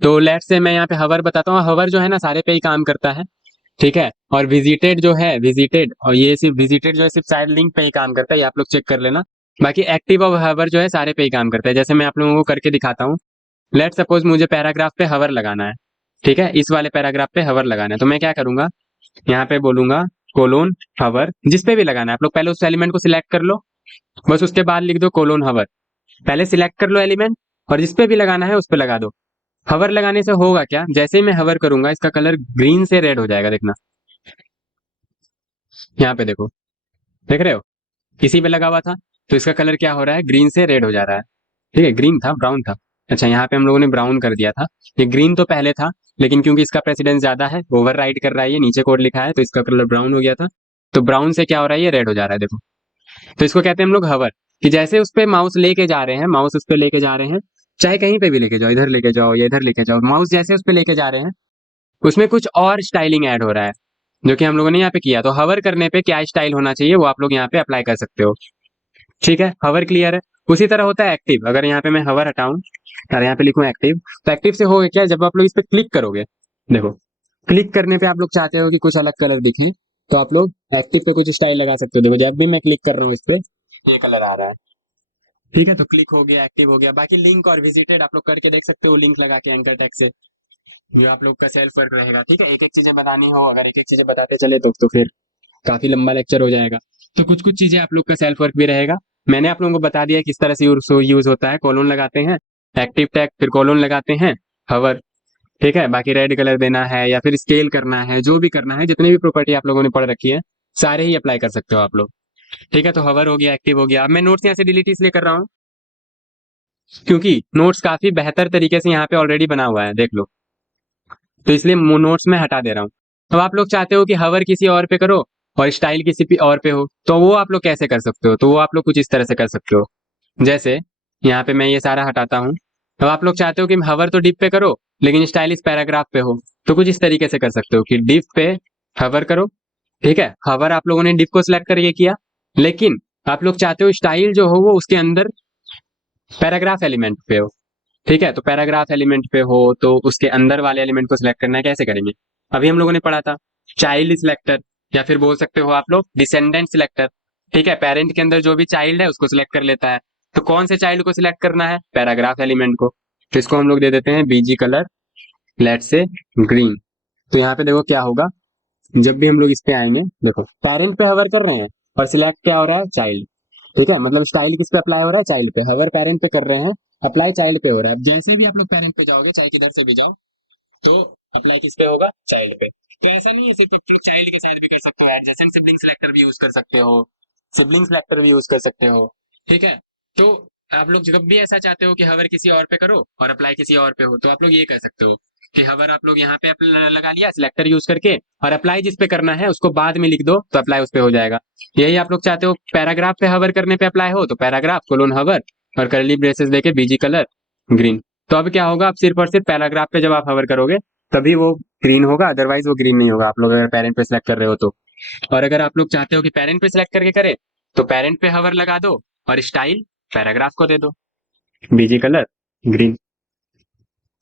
तो लेट से मैं यहाँ पे हवर बताता हूँ, हवर जो है ना सारे पे ही काम करता है, ठीक है। और विजिटेड जो है, विजिटेड, और ये सिर्फ विजिटेड जो है सिर्फ शायद लिंक पे ही काम करता है, ये आप लोग चेक कर लेना। बाकी एक्टिव और हवर जो है सारे पे ही काम करता है। जैसे मैं आप लोगों को करके दिखाता हूँ, लेट सपोज मुझे पैराग्राफ पे हवर लगाना है, ठीक है, इस वाले पैराग्राफ पे हवर लगाना है। तो मैं क्या करूंगा, यहाँ पे बोलूंगा कोलोन हवर, जिस पे भी लगाना है। आप लोग पहले उस एलिमेंट को सिलेक्ट कर लो, बस उसके बाद लिख दो कोलोन हवर। पहले सिलेक्ट कर लो एलिमेंट, और जिस पे भी लगाना है उस पे लगा दो। हवर लगाने से होगा क्या, जैसे ही मैं हवर करूंगा इसका कलर ग्रीन से रेड हो जाएगा, देखना यहाँ पे देखो, देख रहे हो, इसी पे लगा हुआ था, तो इसका कलर क्या हो रहा है, ग्रीन से रेड हो जा रहा है, ठीक है, ग्रीन था ब्राउन था, अच्छा, यहाँ पे हम लोगों ने ब्राउन कर दिया था। ये ग्रीन तो पहले था, लेकिन क्योंकि इसका प्रेसिडेंस ज्यादा है, ओवर राइड कर रहा है, ये नीचे कोड लिखा है, तो इसका कलर ब्राउन हो गया था। तो ब्राउन से क्या हो रहा है, ये रेड हो जा रहा है, देखो। तो इसको कहते हैं हम लोग हवर, कि जैसे उस पे माउस लेके जा रहे हैं, माउस उस पे लेके जा रहे हैं, चाहे कहीं पे भी लेके जाओ, इधर लेके जाओ या इधर लेके जाओ, माउस जैसे उस पे लेके जा रहे हैं, उसमें कुछ और स्टाइलिंग ऐड हो रहा है, जो कि हम लोगों ने यहाँ पे किया। तो हवर करने पे क्या स्टाइल होना चाहिए, वो आप लोग यहाँ पे अप्लाई कर सकते हो। ठीक है, हवर क्लियर है। उसी तरह होता है एक्टिव। अगर यहाँ पे मैं हवर हटाऊं और यहाँ पे लिखूं एक्टिव, तो एक्टिव से होगा क्या, जब आप लोग इस पे क्लिक करोगे, देखो, क्लिक करने पे आप लोग चाहते हो कि कुछ अलग कलर दिखे, तो आप लोग एक्टिव पे कुछ स्टाइल लगा सकते हो। देखो, जब भी मैं क्लिक कर रहा हूँ इस पे, ये कलर आ रहा है। ठीक है, तो क्लिक हो गया, एक्टिव हो गया। बाकी लिंक और विजिटेड आप लोग करके देख सकते हो, लिंक लगा के एंकर टैग से, जो आप लोग का सेल्फ वर्क रहेगा। ठीक है, एक एक चीजें बतानी हो, अगर एक एक चीजें बताते चले तो फिर काफी लंबा लेक्चर हो जाएगा। तो कुछ कुछ चीजें आप लोग का सेल्फ वर्क भी रहेगा। मैंने आप लोगों को बता दिया किस तरह से यूज होता है। कॉलोन लगाते हैं, एक्टिव टैग, फिर कॉलोन लगाते हैं, हवर। ठीक है, बाकी रेड कलर देना है या फिर स्केल करना है, जो भी करना है, जितनी भी प्रॉपर्टी आप लोगों ने पढ़ रखी है, सारे ही अप्लाई कर सकते हो आप लोग। ठीक है, तो हवर हो गया, एक्टिव हो गया। अब मैं नोट्स यहाँ से डिलीट इसलिए कर रहा हूँ क्योंकि नोट्स काफी बेहतर तरीके से यहाँ पे ऑलरेडी बना हुआ है, देख लो। तो इसलिए नोट्स में हटा दे रहा हूँ। अब आप लोग चाहते हो कि हवर किसी और पे करो और स्टाइल किसी भी और पे हो, तो वो आप लोग कैसे कर सकते हो, तो वो आप लोग कुछ इस तरह से कर सकते हो। जैसे यहाँ पे मैं ये सारा हटाता हूँ। अब आप लोग चाहते हो कि हवर तो डिप पे करो लेकिन स्टाइल इस पैराग्राफ पे हो, तो कुछ इस तरीके से कर सकते हो कि डिप पे हवर करो। ठीक है, हवर आप लोगों ने डिप को सिलेक्ट करके किया, लेकिन आप लोग चाहते हो स्टाइल जो हो वो उसके अंदर पैराग्राफ एलिमेंट पे हो। ठीक है, तो पैराग्राफ एलिमेंट पे हो तो उसके अंदर वाले एलिमेंट को सिलेक्ट करना है, कैसे करेंगे। अभी हम लोगों ने पढ़ा था चाइल्ड सिलेक्टर, या फिर बोल सकते हो आप लोग डिसेंडेंट सिलेक्टर। ठीक है, पेरेंट के अंदर जो भी चाइल्ड है उसको सिलेक्ट कर लेता है। तो कौन से चाइल्ड को सिलेक्ट करना है, पैराग्राफ एलिमेंट को। तो इसको हम लोग दे देते हैं बीजी कलर, लेट से ग्रीन। तो यहाँ पे देखो क्या होगा, जब भी हम लोग इस पे आएंगे, देखो पेरेंट पे हवर कर रहे हैं और सिलेक्ट क्या हो रहा है, चाइल्ड। ठीक है, मतलब स्टाइल किस पे अप्लाई हो रहा है, चाइल्ड पे। हवर पेरेंट पे कर रहे हैं, अप्लाई चाइल्ड पे हो रहा है। जैसे भी आप लोग पेरेंट पे जाओगे, चाहे किधर से भी जाओ, तो अप्लाई किस पे होगा, चाइल्ड पे। तो ऐसा नहीं है सिर्फ चाइल्ड के साथ भी कर सकते हो, एडजेसेंट सिबलिंग सिलेक्टर भी यूज कर सकते हो, सिबलिंग सिलेक्टर भी यूज कर सकते हो। ठीक है, तो आप लोग जब भी ऐसा चाहते हो कि हवर किसी और पे करो और अप्लाई किसी और पे हो, तो आप लोग ये कर सकते हो कि हवर आप लोग यहाँ पे लगा लिया सिलेक्टर यूज करके, और अप्लाई जिस पे करना है उसको बाद में लिख दो, तो अप्लाई उस पे हो जाएगा। यही आप लोग चाहते हो पैराग्राफ पे हवर करने पे अप्लाई हो, तो पैराग्राफ कोलोन हवर और करली ब्रेसेस देके बीजी कलर ग्रीन। तो अब क्या होगा, अब सिर्फ और सिर्फ पैराग्राफ पे जब आप हवर करोगे तभी वो ग्रीन होगा, अदरवाइज वो ग्रीन नहीं होगा, आप लोग अगर पेरेंट पे सिलेक्ट कर रहे हो तो। और अगर आप लोग चाहते हो कि पेरेंट पे सिलेक्ट करके करे, तो पेरेंट पे हवर लगा दो और स्टाइल पैराग्राफ को दे दो, बीजी कलर ग्रीन।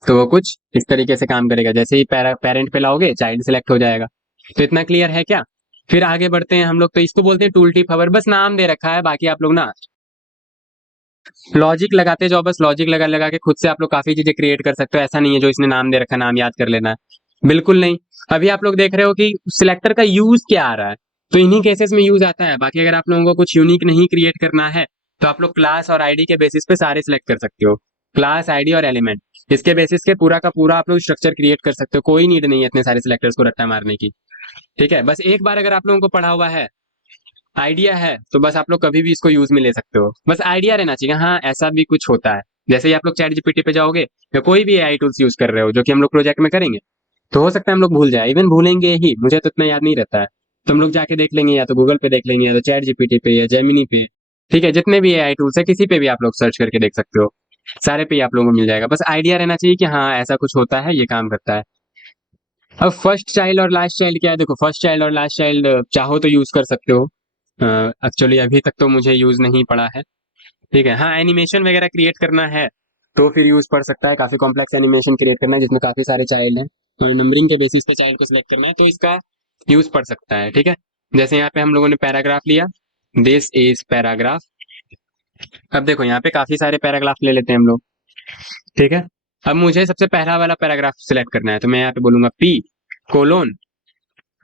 तो वो कुछ इस तरीके से काम करेगा, जैसे ही पेरेंट पे लाओगे चाइल्ड सिलेक्ट हो जाएगा। तो इतना क्लियर है क्या। फिर आगे बढ़ते हैं हम लोग, तो इसको बोलते हैं टूल टिप हवर, बस नाम दे रखा है, बाकी आप लोग ना लॉजिक लगाते जाओ, बस लॉजिक लगा लगा के खुद से आप लोग काफी चीजें क्रिएट कर सकते हो। ऐसा नहीं है जो इसने नाम दे रखा है नाम याद कर लेना है, बिल्कुल नहीं। अभी आप लोग देख रहे हो कि सिलेक्टर का यूज क्या आ रहा है, तो इन्हीं केसेस में यूज आता है। बाकी अगर आप लोगों को कुछ यूनिक नहीं क्रिएट करना है, तो आप लोग क्लास और आईडी के बेसिस पे सारे सिलेक्ट कर सकते हो, क्लास आईडी और एलिमेंट, इसके बेसिस के पूरा का पूरा आप लोग स्ट्रक्चर क्रिएट कर सकते हो। कोई नीड नहीं है इतने सारे सिलेक्टर्स को रट्टा मारने की। ठीक है, बस एक बार अगर आप लोगों को पढ़ा हुआ है, आइडिया है, तो बस आप लोग कभी भी इसको यूज में ले सकते हो। बस आइडिया रहना चाहिए, हाँ ऐसा भी कुछ होता है। जैसे ही आप लोग चैट जीपीटी पे जाओगे या कोई भी एआई टूल्स यूज कर रहे हो, जो कि हम लोग प्रोजेक्ट में करेंगे, तो हो सकता है हम लोग भूल जाए, इवन भूलेंगे ही, मुझे तो इतना याद नहीं रहता है। तो हम लोग जाके देख लेंगे, या तो गूगल पे देख लेंगे, या तो चैट जीपीटी पे, या जेमिनी पे। ठीक है, जितने भी एआई टूल्स है किसी पे भी आप लोग सर्च करके देख सकते हो, सारे पे ही आप लोगों को मिल जाएगा। बस आइडिया रहना चाहिए कि हाँ ऐसा कुछ होता है, ये काम करता है। अब फर्स्ट चाइल्ड और लास्ट चाइल्ड क्या है, देखो फर्स्ट चाइल्ड और लास्ट चाइल्ड चाहो तो यूज कर सकते हो। एक्चुअली अभी तक तो मुझे यूज नहीं पड़ा है। ठीक है, हाँ एनिमेशन वगैरह क्रिएट करना है तो फिर यूज पड़ सकता है। काफी कॉम्प्लेक्स एनिमेशन क्रिएट करना है जिसमें काफी सारे चाइल्ड हैं और नंबरिंग के बेसिस पे चाइल्ड को सिलेक्ट करना है, तो इसका यूज पड़ सकता है। ठीक है, जैसे यहाँ पे हम लोगों ने पैराग्राफ लिया, दिस इज पैराग्राफ। अब देखो यहाँ पे काफी सारे पैराग्राफ ले लेते हैं हम लोग। ठीक है, अब मुझे सबसे पहला वाला पैराग्राफ सिलेक्ट करना है, तो मैं यहाँ पे बोलूंगा पी कोलोन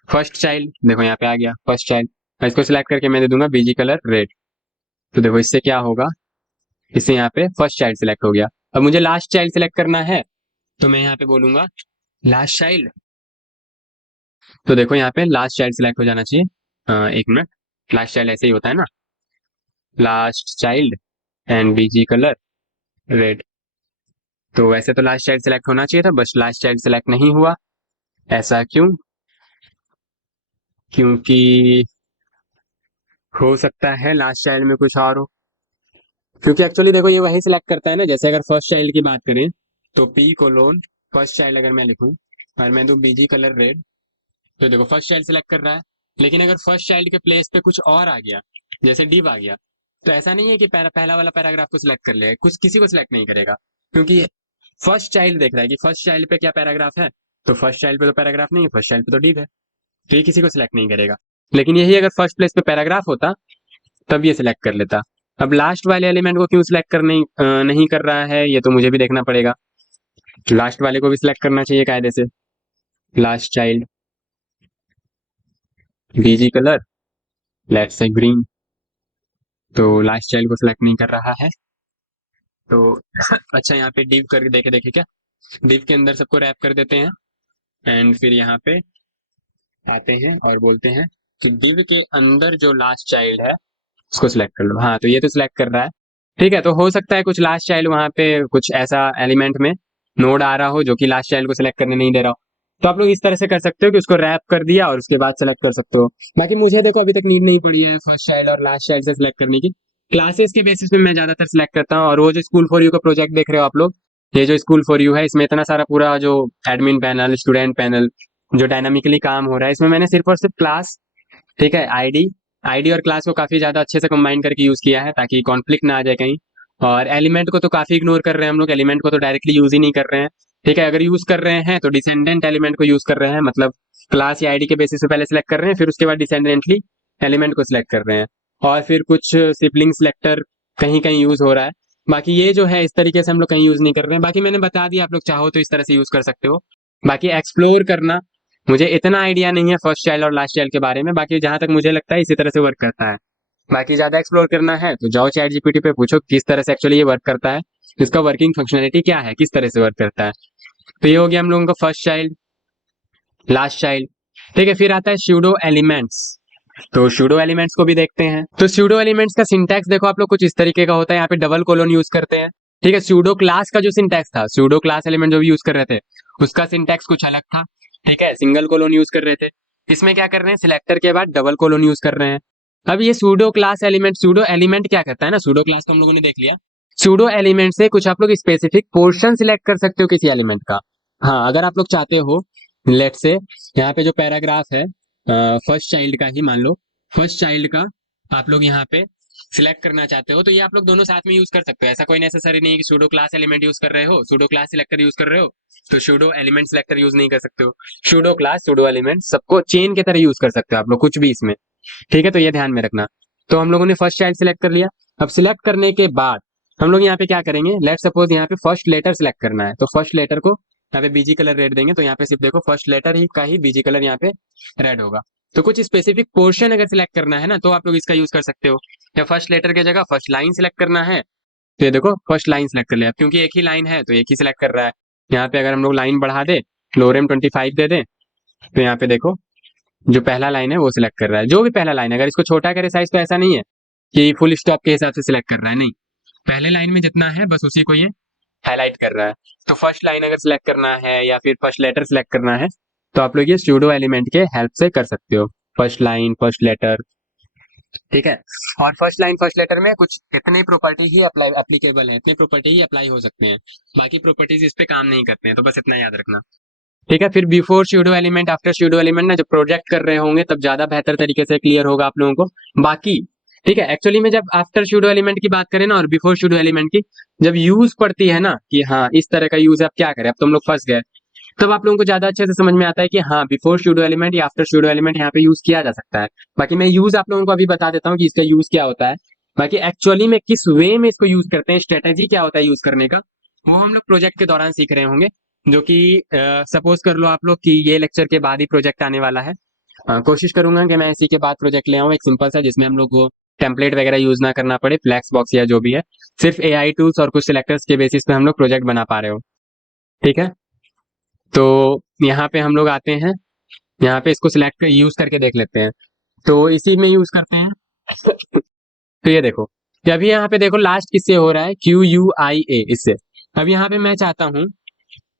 फर्स्ट चाइल्ड। देखो यहाँ पे आ गया फर्स्ट चाइल्ड, इसको सिलेक्ट करके मैं दे दूंगा बीजी कलर रेड। तो देखो इससे क्या होगा, इससे यहाँ पे फर्स्ट चाइल्ड सिलेक्ट हो गया। अब मुझे लास्ट चाइल्ड सिलेक्ट करना है, तो मैं यहाँ पे बोलूंगा लास्ट चाइल्ड। तो देखो यहाँ पे लास्ट चाइल्ड सिलेक्ट हो जाना चाहिए। एक मिनट, लास्ट चाइल्ड ऐसे ही होता है ना, last child and BG colour red. तो वैसे तो लास्ट चाइल्ड सेलेक्ट होना चाहिए था, बस लास्ट चाइल्ड सेलेक्ट नहीं हुआ। ऐसा क्यों? क्योंकि हो सकता है लास्ट चाइल्ड में कुछ और हो। क्योंकि एक्चुअली देखो ये वही सिलेक्ट करता है ना, जैसे अगर फर्स्ट चाइल्ड की बात करें तो पी कोलोन फर्स्ट चाइल्ड अगर मैं लिखूं और मैं दूं बीजी कलर रेड, तो देखो फर्स्ट चाइल्ड सिलेक्ट कर रहा है। लेकिन अगर फर्स्ट चाइल्ड के प्लेस पे कुछ और आ गया, जैसे डिव आ गया, तो ऐसा नहीं है कि पहला वाला पैराग्राफ को सिलेक्ट कर लेगा, कुछ किसी को सिलेक्ट नहीं करेगा। क्योंकि फर्स्ट चाइल्ड देख रहा है कि फर्स्ट चाइल्ड पे क्या पैराग्राफ है, तो फर्स्ट चाइल्ड पे तो पैराग्राफ नहीं है, फर्स्ट चाइल्ड पे तो डिव है, तो ये किसी को सिलेक्ट नहीं करेगा। लेकिन यही अगर फर्स्ट प्लेस पे पैराग्राफ होता तब ये सिलेक्ट कर लेता। अब लास्ट वाले एलिमेंट को क्यों सिलेक्ट नहीं कर रहा है, ये तो मुझे भी देखना पड़ेगा। लास्ट वाले को भी सिलेक्ट करना चाहिए कायदे से। Last child BG colour let's say green, तो लास्ट चाइल्ड को सिलेक्ट नहीं कर रहा है। तो अच्छा यहाँ पे डिव करके देखे देखे क्या, डिव के अंदर सबको रैप कर देते हैं एंड फिर यहाँ पे आते हैं और बोलते हैं कि डिव के अंदर जो लास्ट चाइल्ड है उसको सिलेक्ट कर लो। हाँ, तो ये तो सिलेक्ट कर रहा है। ठीक है, तो हो सकता है कुछ लास्ट चाइल्ड वहाँ पे कुछ ऐसा एलिमेंट में नोड आ रहा हो जो कि लास्ट चाइल्ड को सिलेक्ट करने नहीं दे रहा हो। तो आप लोग इस तरह से कर सकते हो कि उसको रैप कर दिया और उसके बाद सेलेक्ट कर सकते हो। बाकी मुझे देखो अभी तक नीड नहीं पड़ी है फर्स्ट चाइल्ड और लास्ट चाइल्ड से सिलेक्ट करने की। क्लासेस के बेसिस पे मैं ज्यादातर सिलेक्ट करता हूँ। और वो जो स्कूल फॉर यू का प्रोजेक्ट देख रहे हो आप लोग, ये जो स्कूल फॉर यू है, इसमें इतना सारा पूरा जो एडमिन पैनल, स्टूडेंट पैनल जो डायनामिकली काम हो रहा है, इसमें मैंने सिर्फ और सिर्फ क्लास, ठीक है, आईडी आईडी और क्लास को काफी ज्यादा अच्छे से कंबाइन करके यूज किया है ताकि कॉन्फ्लिक्ट ना आ जाए कहीं। और एलिमेंट को तो काफी इग्नोर कर रहे हैं हम लोग, एलिमेंट को तो डायरेक्टली यूज ही नहीं कर रहे हैं। ठीक है, अगर यूज कर रहे हैं तो डिसेंडेंट एलिमेंट को यूज कर रहे हैं, मतलब क्लास या आईडी के बेसिस पे पहले सिलेक्ट कर रहे हैं, फिर उसके बाद डिसेंडेंटली एलिमेंट को सिलेक्ट कर रहे हैं। और फिर कुछ सिबलिंग सिलेक्टर कहीं कहीं यूज हो रहा है। बाकी ये जो है इस तरीके से हम लोग कहीं यूज नहीं कर रहे हैं। बाकी मैंने बता दिया, आप लोग चाहो तो इस तरह से यूज कर सकते हो। बाकी एक्सप्लोर करना, मुझे इतना आइडिया नहीं है फर्स्ट चाइल्ड और लास्ट चाइल्ड के बारे में, बाकी जहां तक मुझे लगता है इसी तरह से वर्क करता है। बाकी ज्यादा एक्सप्लोर करना है तो जाओ चैट जीपीटी पे पूछो किस तरह से एक्चुअली ये वर्क करता है, इसका वर्किंग फंक्शनैलिटी क्या है, किस तरह से वर्क करता है। तो ये हो गया हम लोगों का फर्स्ट चाइल्ड, लास्ट चाइल्ड। ठीक है, फिर आता है स्यूडो एलिमेंट्स। तो स्यूडो एलिमेंट्स को भी देखते हैं। तो स्यूडो एलिमेंट्स का सिंटैक्स देखो आप लोग कुछ इस तरीके का होता है, यहाँ पे डबल कोलोन यूज करते हैं। ठीक है, स्यूडो क्लास का जो सिंटैक्स था, स्यूडो क्लास एलिमेंट जो भी यूज कर रहे थे उसका सिंटैक्स कुछ अलग था। ठीक है, सिंगल कोलोन यूज कर रहे थे। इसमें क्या कर रहे हैं, सिलेक्टर के बाद डबल कोलोन यूज कर रहे हैं। अब ये pseudo class element, pseudo element क्या करता है ना, सूडो क्लास तो हम लोगों ने देख लिया। सूडो एलिमेंट से कुछ आप लोग स्पेसिफिक पोर्शन सिलेक्ट कर सकते हो किसी एलिमेंट का। हाँ, अगर आप लोग चाहते हो, लेट से यहाँ पे जो पैराग्राफ है फर्स्ट चाइल्ड का ही मान लो, फर्स्ट चाइल्ड का आप लोग यहाँ पे सिलेक्ट करना चाहते हो, तो ये आप लोग दोनों साथ में यूज कर सकते हो। ऐसा कोई नेसेसरी नहीं है कि सूडो क्लास एलिमेंट यूज कर रहे हो, सूडो क्लास सिलेक्टर यूज कर रहे हो तो सूडो एलिमेंट सिलेक्टर यूज नहीं कर सकते हो। सूडो क्लास, सूडो एलिमेंट सबको चेन की तरह यूज कर सकते हो आप लोग कुछ भी इसमें। ठीक है, तो ये ध्यान में रखना। तो हम लोगों ने फर्स्ट चाइल्ड सिलेक्ट कर लिया। अब सिलेक्ट करने के बाद हम लोग यहाँ पे क्या करेंगे, लेट सपोज यहाँ पे फर्स्ट लेटर सिलेक्ट करना है, तो फर्स्ट लेटर को यहाँ पे बीजी कलर रेड देंगे, तो यहाँ पे सिर्फ देखो फर्स्ट लेटर ही का ही बीजी कलर यहाँ पे रेड होगा। तो कुछ स्पेसिफिक पोर्शन अगर सिलेक्ट करना है ना तो आप लोग इसका यूज कर सकते हो। या फर्स्ट लेटर की जगह फर्स्ट लाइन सिलेक्ट करना है तो ये देखो फर्स्ट लाइन सिलेक्ट कर लिया, क्योंकि एक ही लाइन है तो एक ही सिलेक्ट कर रहा है। यहाँ पे अगर हम लोग लाइन बढ़ा दे, लोरेम 25 दे दें, तो यहाँ पे देखो जो पहला लाइन है वो सिलेक्ट कर रहा है, जो भी पहला लाइन है। अगर इसको छोटा करे साइज तो ऐसा नहीं है कि फुल स्टॉप के हिसाब से सिलेक्ट कर रहा है, नहीं, पहले लाइन में जितना है बस उसी को ये हाईलाइट कर रहा है। तो फर्स्ट लाइन अगर सिलेक्ट करना है या फिर फर्स्ट लेटर सिलेक्ट करना है तो आप लोग ये स्यूडो एलिमेंट के हेल्प से कर सकते हो, फर्स्ट लाइन फर्स्ट लेटर। ठीक है, और फर्स्ट लाइन फर्स्ट लेटर में कुछ इतने प्रॉपर्टी ही अप्लाई एप्लीकेबल है, इतने प्रॉपर्टी ही अप्लाई हो सकते हैं, बाकी प्रॉपर्टीज इस पे काम नहीं करते हैं, तो बस इतना याद रखना। ठीक है, फिर before pseudo element after pseudo element ना, जब प्रोजेक्ट कर रहे होंगे तब ज्यादा बेहतर तरीके से क्लियर होगा आप लोगों को। बाकी ठीक है, एक्चुअली में जब आफ्टर स्यूडो एलिमेंट की बात करें ना और बिफोर स्यूडो एलिमेंट की जब यूज पड़ती है ना कि हाँ इस तरह का यूज है, अब क्या करें, अब तुम लोग फंस गए, तब आप लोगों को ज्यादा अच्छे से समझ में आता है कि हाँ बिफोर स्यूडो एलिमेंट या आफ्टर स्यूडो एलिमेंट यहाँ पे यूज किया जा सकता है। बाकी मैं यूज आप लोगों को अभी बता देता हूँ कि इसका यूज क्या होता है। बाकी एक्चुअली में किस वे में इसको यूज करते हैं, स्ट्रेटेजी क्या होता है यूज करने का, वो हम लोग प्रोजेक्ट के दौरान सीख रहे होंगे। जो कि सपोज कर लो आप लोग कि ये लेक्चर के बाद ही प्रोजेक्ट आने वाला है। कोशिश करूंगा कि मैं इसी के बाद प्रोजेक्ट ले आऊँ एक सिंपल सा, जिसमें हम लोग को टेम्पलेट वगैरह यूज ना करना पड़े, फ्लैक्स बॉक्स या जो भी है, सिर्फ एआई टूल्स और कुछ सिलेक्टर्स के बेसिस पे हम लोग प्रोजेक्ट बना पा रहे हो। ठीक है, तो यहाँ पे हम लोग आते हैं, यहाँ पे इसको सिलेक्ट कर यूज करके देख लेते हैं। तो इसी में यूज करते हैं। तो ये देखो कि अभी यहाँ पे देखो लास्ट किससे हो रहा है, QUIA, इससे। अब यहाँ पे मैं चाहता हूँ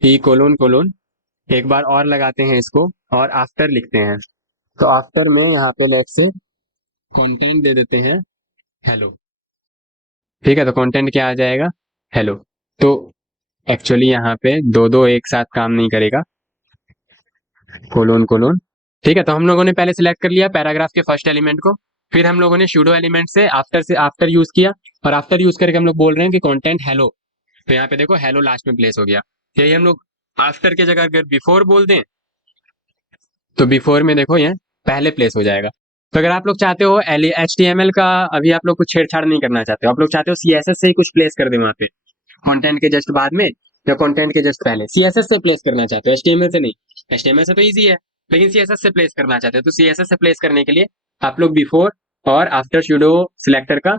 कि कोलोन कोलोन एक बार और लगाते हैं इसको और आफ्टर लिखते हैं। तो आफ्टर में यहाँ पे लेट से कंटेंट दे देते हैं हेलो। ठीक है, तो कंटेंट क्या आ जाएगा, हेलो। तो एक्चुअली यहाँ पे दो दो एक साथ काम नहीं करेगा, कोलोन कोलोन। ठीक है, तो हम लोगों ने पहले सिलेक्ट कर लिया पैराग्राफ के फर्स्ट एलिमेंट को, फिर हम लोगों ने सूडो एलिमेंट से आफ्टर यूज किया, और आफ्टर यूज करके हम लोग बोल रहे हैं कि कंटेंट हेलो। तो यहाँ पे देखो हेलो लास्ट में प्लेस हो गया। यही हम लोग आफ्टर की जगह अगर बिफोर बोल दें तो बिफोर में देखो ये पहले प्लेस हो जाएगा। तो अगर आप लोग चाहते हो HTML का अभी आप लोग कुछ छेड़छाड़ नहीं करना चाहते हो, आप लोग चाहते हो CSS से ही कुछ प्लेस कर दे वहां पे कंटेंट के जस्ट बाद में या कंटेंट के जस्ट पहले, CSS से प्लेस करना चाहते हो HTML से नहीं। HTML से तो इजी है, लेकिन CSS से प्लेस करना चाहते हो तो CSS से प्लेस करने के लिए आप लोग बिफोर और आफ्टर सूडो सिलेक्टर का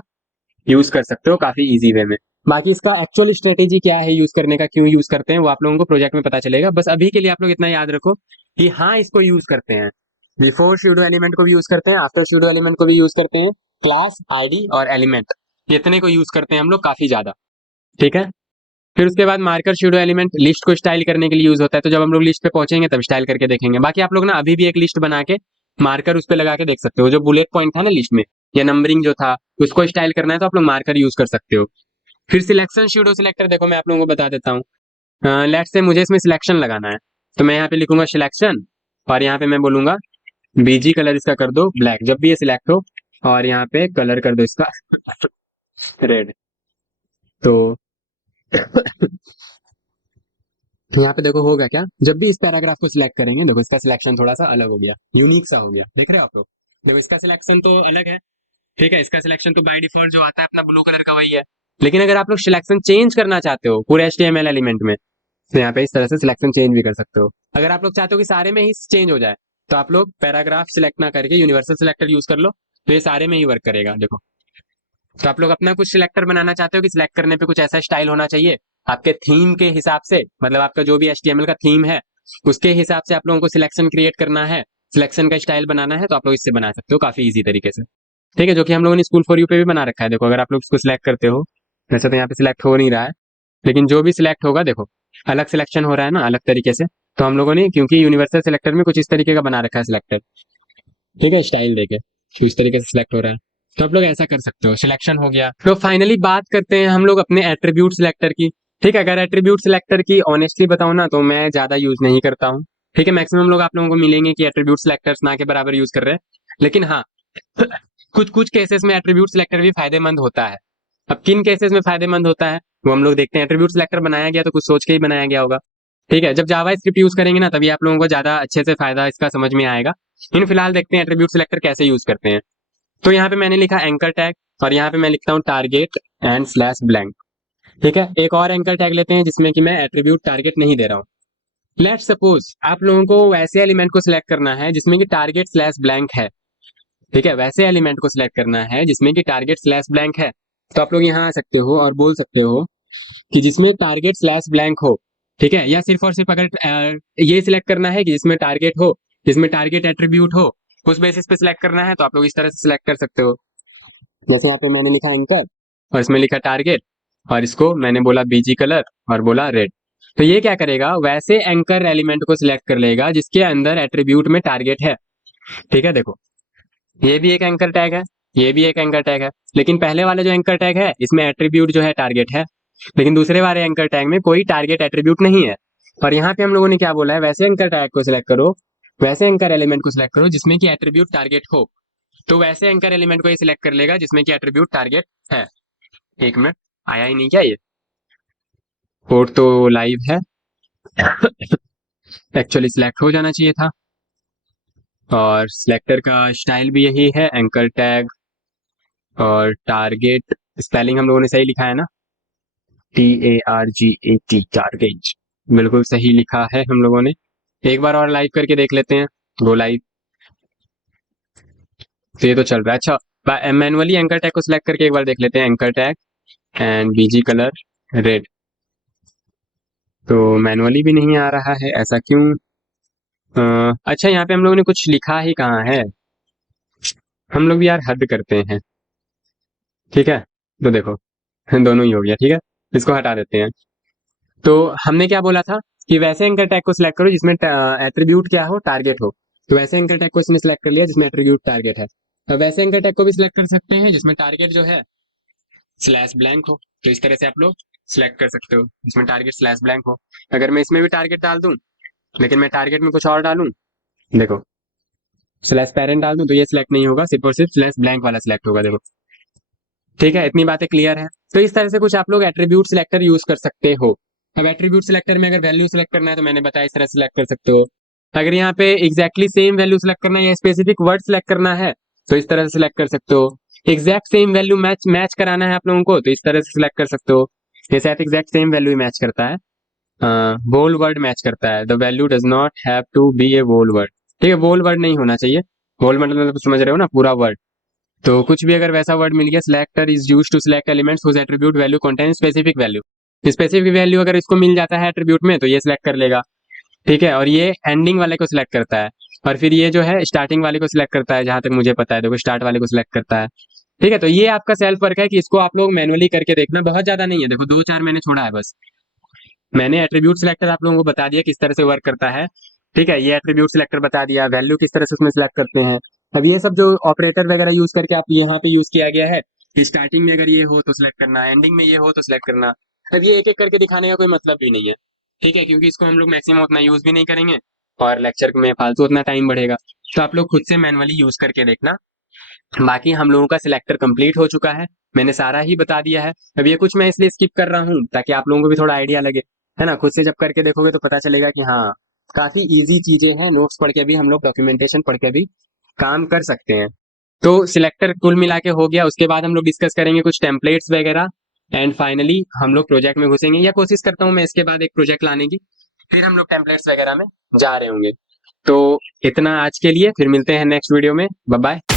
यूज कर सकते हो काफी इजी वे में। बाकी इसका एक्चुअल स्ट्रेटेजी क्या है यूज करने का, क्यों यूज करते हैं, वो आप लोगों को प्रोजेक्ट में पता चलेगा। बस अभी के लिए आप लोग इतना याद रखो कि हाँ इसको यूज करते हैं, बिफोर सूडो एलिमेंट को भी यूज करते हैं, आफ्टर सूडो एलिमेंट को भी यूज करते हैं, क्लास आईडी और एलिमेंट इतने को यूज करते हैं हम लोग काफी ज्यादा। ठीक है, फिर उसके बाद मार्कर सूडो एलिमेंट लिस्ट को स्टाइल करने के लिए यूज होता है, तो जब हम लोग लिस्ट पे पहुंचेंगे तब स्टाइल करके देखेंगे। बाकी आप लोग ना अभी भी एक लिस्ट बना के मार्कर उस पे लगा के देख सकते हो, जो बुलेट पॉइंट था ना लिस्ट में या नंबरिंग जो था उसको स्टाइल करना है तो आप लोग मार्कर यूज कर सकते हो। फिर सिलेक्शन सूडो सिलेक्टर देखो मैं आप लोगों को बता देता हूँ। लेट्स से मुझे इसमें सिलेक्शन लगाना है, तो मैं यहाँ पे लिखूंगा सिलेक्शन, और यहाँ पे मैं बोलूंगा बीजी कलर इसका कर दो ब्लैक जब भी ये सिलेक्ट हो, और यहाँ पे कलर कर दो इसका रेड। तो यहाँ पे देखो होगा क्या, जब भी इस पैराग्राफ को सिलेक्ट करेंगे देखो इसका सिलेक्शन थोड़ा सा अलग हो गया, यूनिक सा हो गया, देख रहे हो आप लोग। देखो इसका सिलेक्शन तो अलग है, ठीक है, इसका सिलेक्शन तो बाय डिफॉल्ट जो आता है अपना ब्लू कलर का वही है। लेकिन अगर आप लोग सिलेक्शन चेंज करना चाहते हो पूरे HTML एलिमेंट में तो यहाँ पे इस तरह से सिलेक्शन चेंज भी कर सकते हो। अगर आप लोग चाहते हो कि सारे में ही चेंज हो जाए तो आप लोग पैराग्राफ सिलेक्ट ना करके यूनिवर्सल सिलेक्टर यूज कर लो, तो ये सारे में ही वर्क करेगा देखो। तो आप लोग अपना कुछ सिलेक्टर बनाना चाहते हो कि सिलेक्ट करने पे कुछ ऐसा स्टाइल होना चाहिए आपके थीम के हिसाब से, मतलब आपका जो भी HTML का थीम है उसके हिसाब से आप लोगों को सिलेक्शन क्रिएट करना है, सिलेक्शन का स्टाइल बनाना है, तो आप लोग इससे बना सकते हो काफी इजी तरीके से। ठीक है, जो कि हम लोगों ने स्कूल फॉर यू पे भी बना रखा है। देखो अगर आप लोग इसको सिलेक्ट करते हो, वैसे तो यहाँ पे सिलेक्ट हो नहीं रहा है, लेकिन जो भी सिलेक्ट होगा देखो अलग सिलेक्शन हो रहा है ना अलग तरीके से। तो हम लोगों ने क्योंकि यूनिवर्सल सिलेक्टर में कुछ इस तरीके का बना रखा है सिलेक्टर, ठीक है, स्टाइल देके तो इस तरीके से सिलेक्ट हो रहा है, तो आप लोग ऐसा कर सकते हो। सिलेक्शन हो गया, तो फाइनली बात करते हैं हम लोग अपने एट्रीब्यूट सिलेक्टर की। ठीक है, अगर एट्रीब्यूट सिलेक्टर की ऑनेस्टली बताऊं ना तो मैं ज्यादा यूज नहीं करता हूँ। ठीक है, मैक्सिमम लोग आप लोगों को मिलेंगे कि एट्रीब्यूट सिलेक्टर्स ना के बराबर यूज कर रहे हैं, लेकिन हाँ कुछ कुछ केसेस में एट्रीब्यूट सिलेक्टर भी फायदेमंद होता है। अब किन केसेस में फायदेमंद होता है वो हम लोग देखते हैं। एट्रीब्यूट सिलेक्टर बनाया गया तो कुछ सोच के ही बनाया गया होगा। ठीक है, जब जावा स्क्रिप्ट यूज करेंगे ना तभी आप लोगों को ज्यादा अच्छे से फायदा इसका समझ में आएगा। इन फिलहाल देखते हैं एट्रीब्यूट सिलेक्टर कैसे यूज करते हैं। तो यहाँ पे मैंने लिखा एंकर टैग, और यहाँ पे मैं लिखता हूँ टारगेट एंड स्लैश ब्लैंक। ठीक है, एक और एंकर टैग लेते हैं जिसमें कि मैं एट्रीब्यूट टारगेट नहीं दे रहा हूँ। लेट्स सपोज आप लोगों को वैसे एलिमेंट को सिलेक्ट करना है जिसमें कि टारगेट स्लैश ब्लैंक है। ठीक है, वैसे एलिमेंट को सिलेक्ट करना है जिसमें कि टारगेट स्लैश ब्लैंक है, तो आप लोग यहाँ आ सकते हो और बोल सकते हो कि जिसमें टारगेट स्लैश ब्लैंक हो। ठीक है, या सिर्फ और सिर्फ अगर ये सिलेक्ट करना है कि जिसमें टारगेट हो, जिसमें टारगेट एट्रीब्यूट हो, उस बेसिस पे सिलेक्ट करना है तो आप लोग इस तरह से सिलेक्ट कर सकते हो। जैसे यहाँ पे मैंने लिखा एंकर और इसमें लिखा टारगेट, और इसको मैंने बोला बीजी कलर और बोला रेड। तो ये क्या करेगा, वैसे एंकर एलिमेंट को सिलेक्ट कर लेगा जिसके अंदर एट्रीब्यूट में टारगेट है। ठीक है, देखो ये भी एक एंकर टैग है, ये भी एक एंकर टैग है, लेकिन पहले वाले जो एंकर टैग है इसमें एट्रीब्यूट जो है टारगेट है, लेकिन दूसरे वाले एंकर टैग में कोई टारगेट एट्रीब्यूट नहीं है। और यहाँ पे हम लोगों ने क्या बोला है, वैसे एंकर टैग को सिलेक्ट करो, वैसे एंकर एलिमेंट को सिलेक्ट करो जिसमें कि एट्रीब्यूट टारगेट हो। तो वैसे एंकर एलिमेंट को ये सिलेक्ट कर लेगा जिसमें कि एट्रीब्यूट टारगेट है। एक मिनट, आया ही नहीं क्या ये कोड, तो लाइव है एक्चुअली सिलेक्ट हो जाना चाहिए था। और सिलेक्टर का स्टाइल भी यही है, एंकर टैग और टारगेट स्पेलिंग हम लोगों ने सही लिखा है ना, TARGET टारगेट, बिल्कुल सही लिखा है हम लोगों ने। एक बार और लाइव करके देख लेते हैं, गो लाइव। तो ये तो चल रहा है। अच्छा, मैनुअली एंकर टैग को सिलेक्ट करके एक बार देख लेते हैं, anchor tag and BG colour red. तो मैनुअली भी नहीं आ रहा है, ऐसा क्यों? अच्छा, यहाँ पे हम लोगों ने कुछ लिखा ही कहाँ है, हम लोग भी यार हद करते हैं। ठीक है, तो देखो दोनों ही हो गया, ठीक है, इसको हटा देते हैं। तो हमने क्या बोला था कि वैसे एंकर टैग को सिलेक्ट करो जिसमें एट्रीब्यूट क्या हो, टारगेट हो। तो वैसे एंकर टैग को इसने सिलेक्ट कर लिया जिसमें एट्रीब्यूट टारगेट है। अब वैसे एंकर टैग को भी सिलेक्ट कर सकते हैं जिसमें टारगेट जो है स्लैश ब्लैंक हो। तो इस तरह से आप लोग सिलेक्ट कर सकते हो जिसमें टारगेट स्लैश ब्लैंक हो। अगर मैं इसमें भी टारगेट डाल दूं, लेकिन मैं टारगेट में कुछ और डालूं, देखो स्लैश पेरेंट डाल दूं, तो ये सिलेक्ट नहीं होगा, सिर्फ और सिर्फ स्लैश ब्लैंक वाला सिलेक्ट होगा, देखो। ठीक है, इतनी बातें क्लियर है। तो इस तरह से कुछ आप लोग एट्रीब्यूट सिलेक्टर यूज कर सकते हो। अब एट्रीब्यूट सिलेक्टर में अगर वैल्यू सिलेक्ट करना है तो मैंने बताया इस तरह सिलेक्ट कर सकते हो। अगर यहाँ पे एग्जैक्टली सेम वैल्यू सिलेक्ट करना है या स्पेसिफिक वर्ड सिलेक्ट करना है तो इस तरह से सिलेक्ट कर सकते हो। Exact same value match match कराना है आप लोगों को तो इस तरह से सिलेक्ट कर सकते हो। जैसे आप एग्जैक्ट सेम वैल्यू मैच करता है, बोल वर्ड मैच करता है, the value does not have to be a whole word. ठीक है, बोल वर्ड नहीं होना चाहिए। बोल मतलब समझ रहे हो ना, पूरा वर्ड। तो कुछ भी अगर वैसा वर्ड मिल गया, selector is used to select elements whose attribute value contain specific value. Specific value अगर इसको मिल जाता है एट्रीब्यूट में तो ये सिलेक्ट कर लेगा। ठीक है, और ये एंडिंग वाले को सिलेक्ट करता है, और फिर ये जो है स्टार्टिंग वाले को सिलेक्ट करता है, जहां तक मुझे पता है देखो स्टार्ट वाले को सिलेक्ट करता है। ठीक है, तो ये आपका सेल्फ वर्क है कि इसको आप लोग मैनुअली करके देखना, बहुत ज्यादा नहीं है, देखो 2-4 मैंने छोड़ा है बस। मैंने एट्रीब्यूट सिलेक्टर आप लोगों को बता दिया किस तरह से वर्क करता है। ठीक है, ये एट्रीब्यूट सिलेक्टर बता दिया, वैल्यू किस तरह से उसमें सिलेक्ट करते हैं। अब ये सब जो ऑपरेटर वगैरह यूज करके आप यहाँ पे यूज किया गया है कि स्टार्टिंग में अगर ये हो तो सिलेक्ट करना, एंडिंग में ये हो तो सिलेक्ट करना। अब ये एक एक करके दिखाने का कोई मतलब भी नहीं है। ठीक है, क्योंकि इसको हम लोग मैक्सिमम उतना यूज भी नहीं करेंगे और लेक्चर में फालतू उतना टाइम बढ़ेगा। तो आप लोग खुद से मैनुअली यूज करके देखना। बाकी हम लोगों का सिलेक्टर कंप्लीट हो चुका है, मैंने सारा ही बता दिया है। अब ये कुछ मैं इसलिए स्किप कर रहा हूँ ताकि आप लोगों को भी थोड़ा आइडिया लगे, है ना। खुद से जब करके देखोगे तो पता चलेगा कि हाँ, काफी इजी चीजें हैं, नोट्स पढ़ के भी हम लोग, डॉक्यूमेंटेशन पढ़ के भी काम कर सकते हैं। तो सिलेक्टर कुल मिला के हो गया, उसके बाद हम लोग डिस्कस करेंगे कुछ टेम्पलेट्स वगैरह, एंड फाइनली हम लोग प्रोजेक्ट में घुसेंगे, या कोशिश करता हूँ मैं इसके बाद एक प्रोजेक्ट लाने की, फिर हम लोग टेम्पलेट्स वगैरह में जा रहे होंगे। तो इतना आज के लिए, फिर मिलते हैं नेक्स्ट वीडियो में, बाय बाय।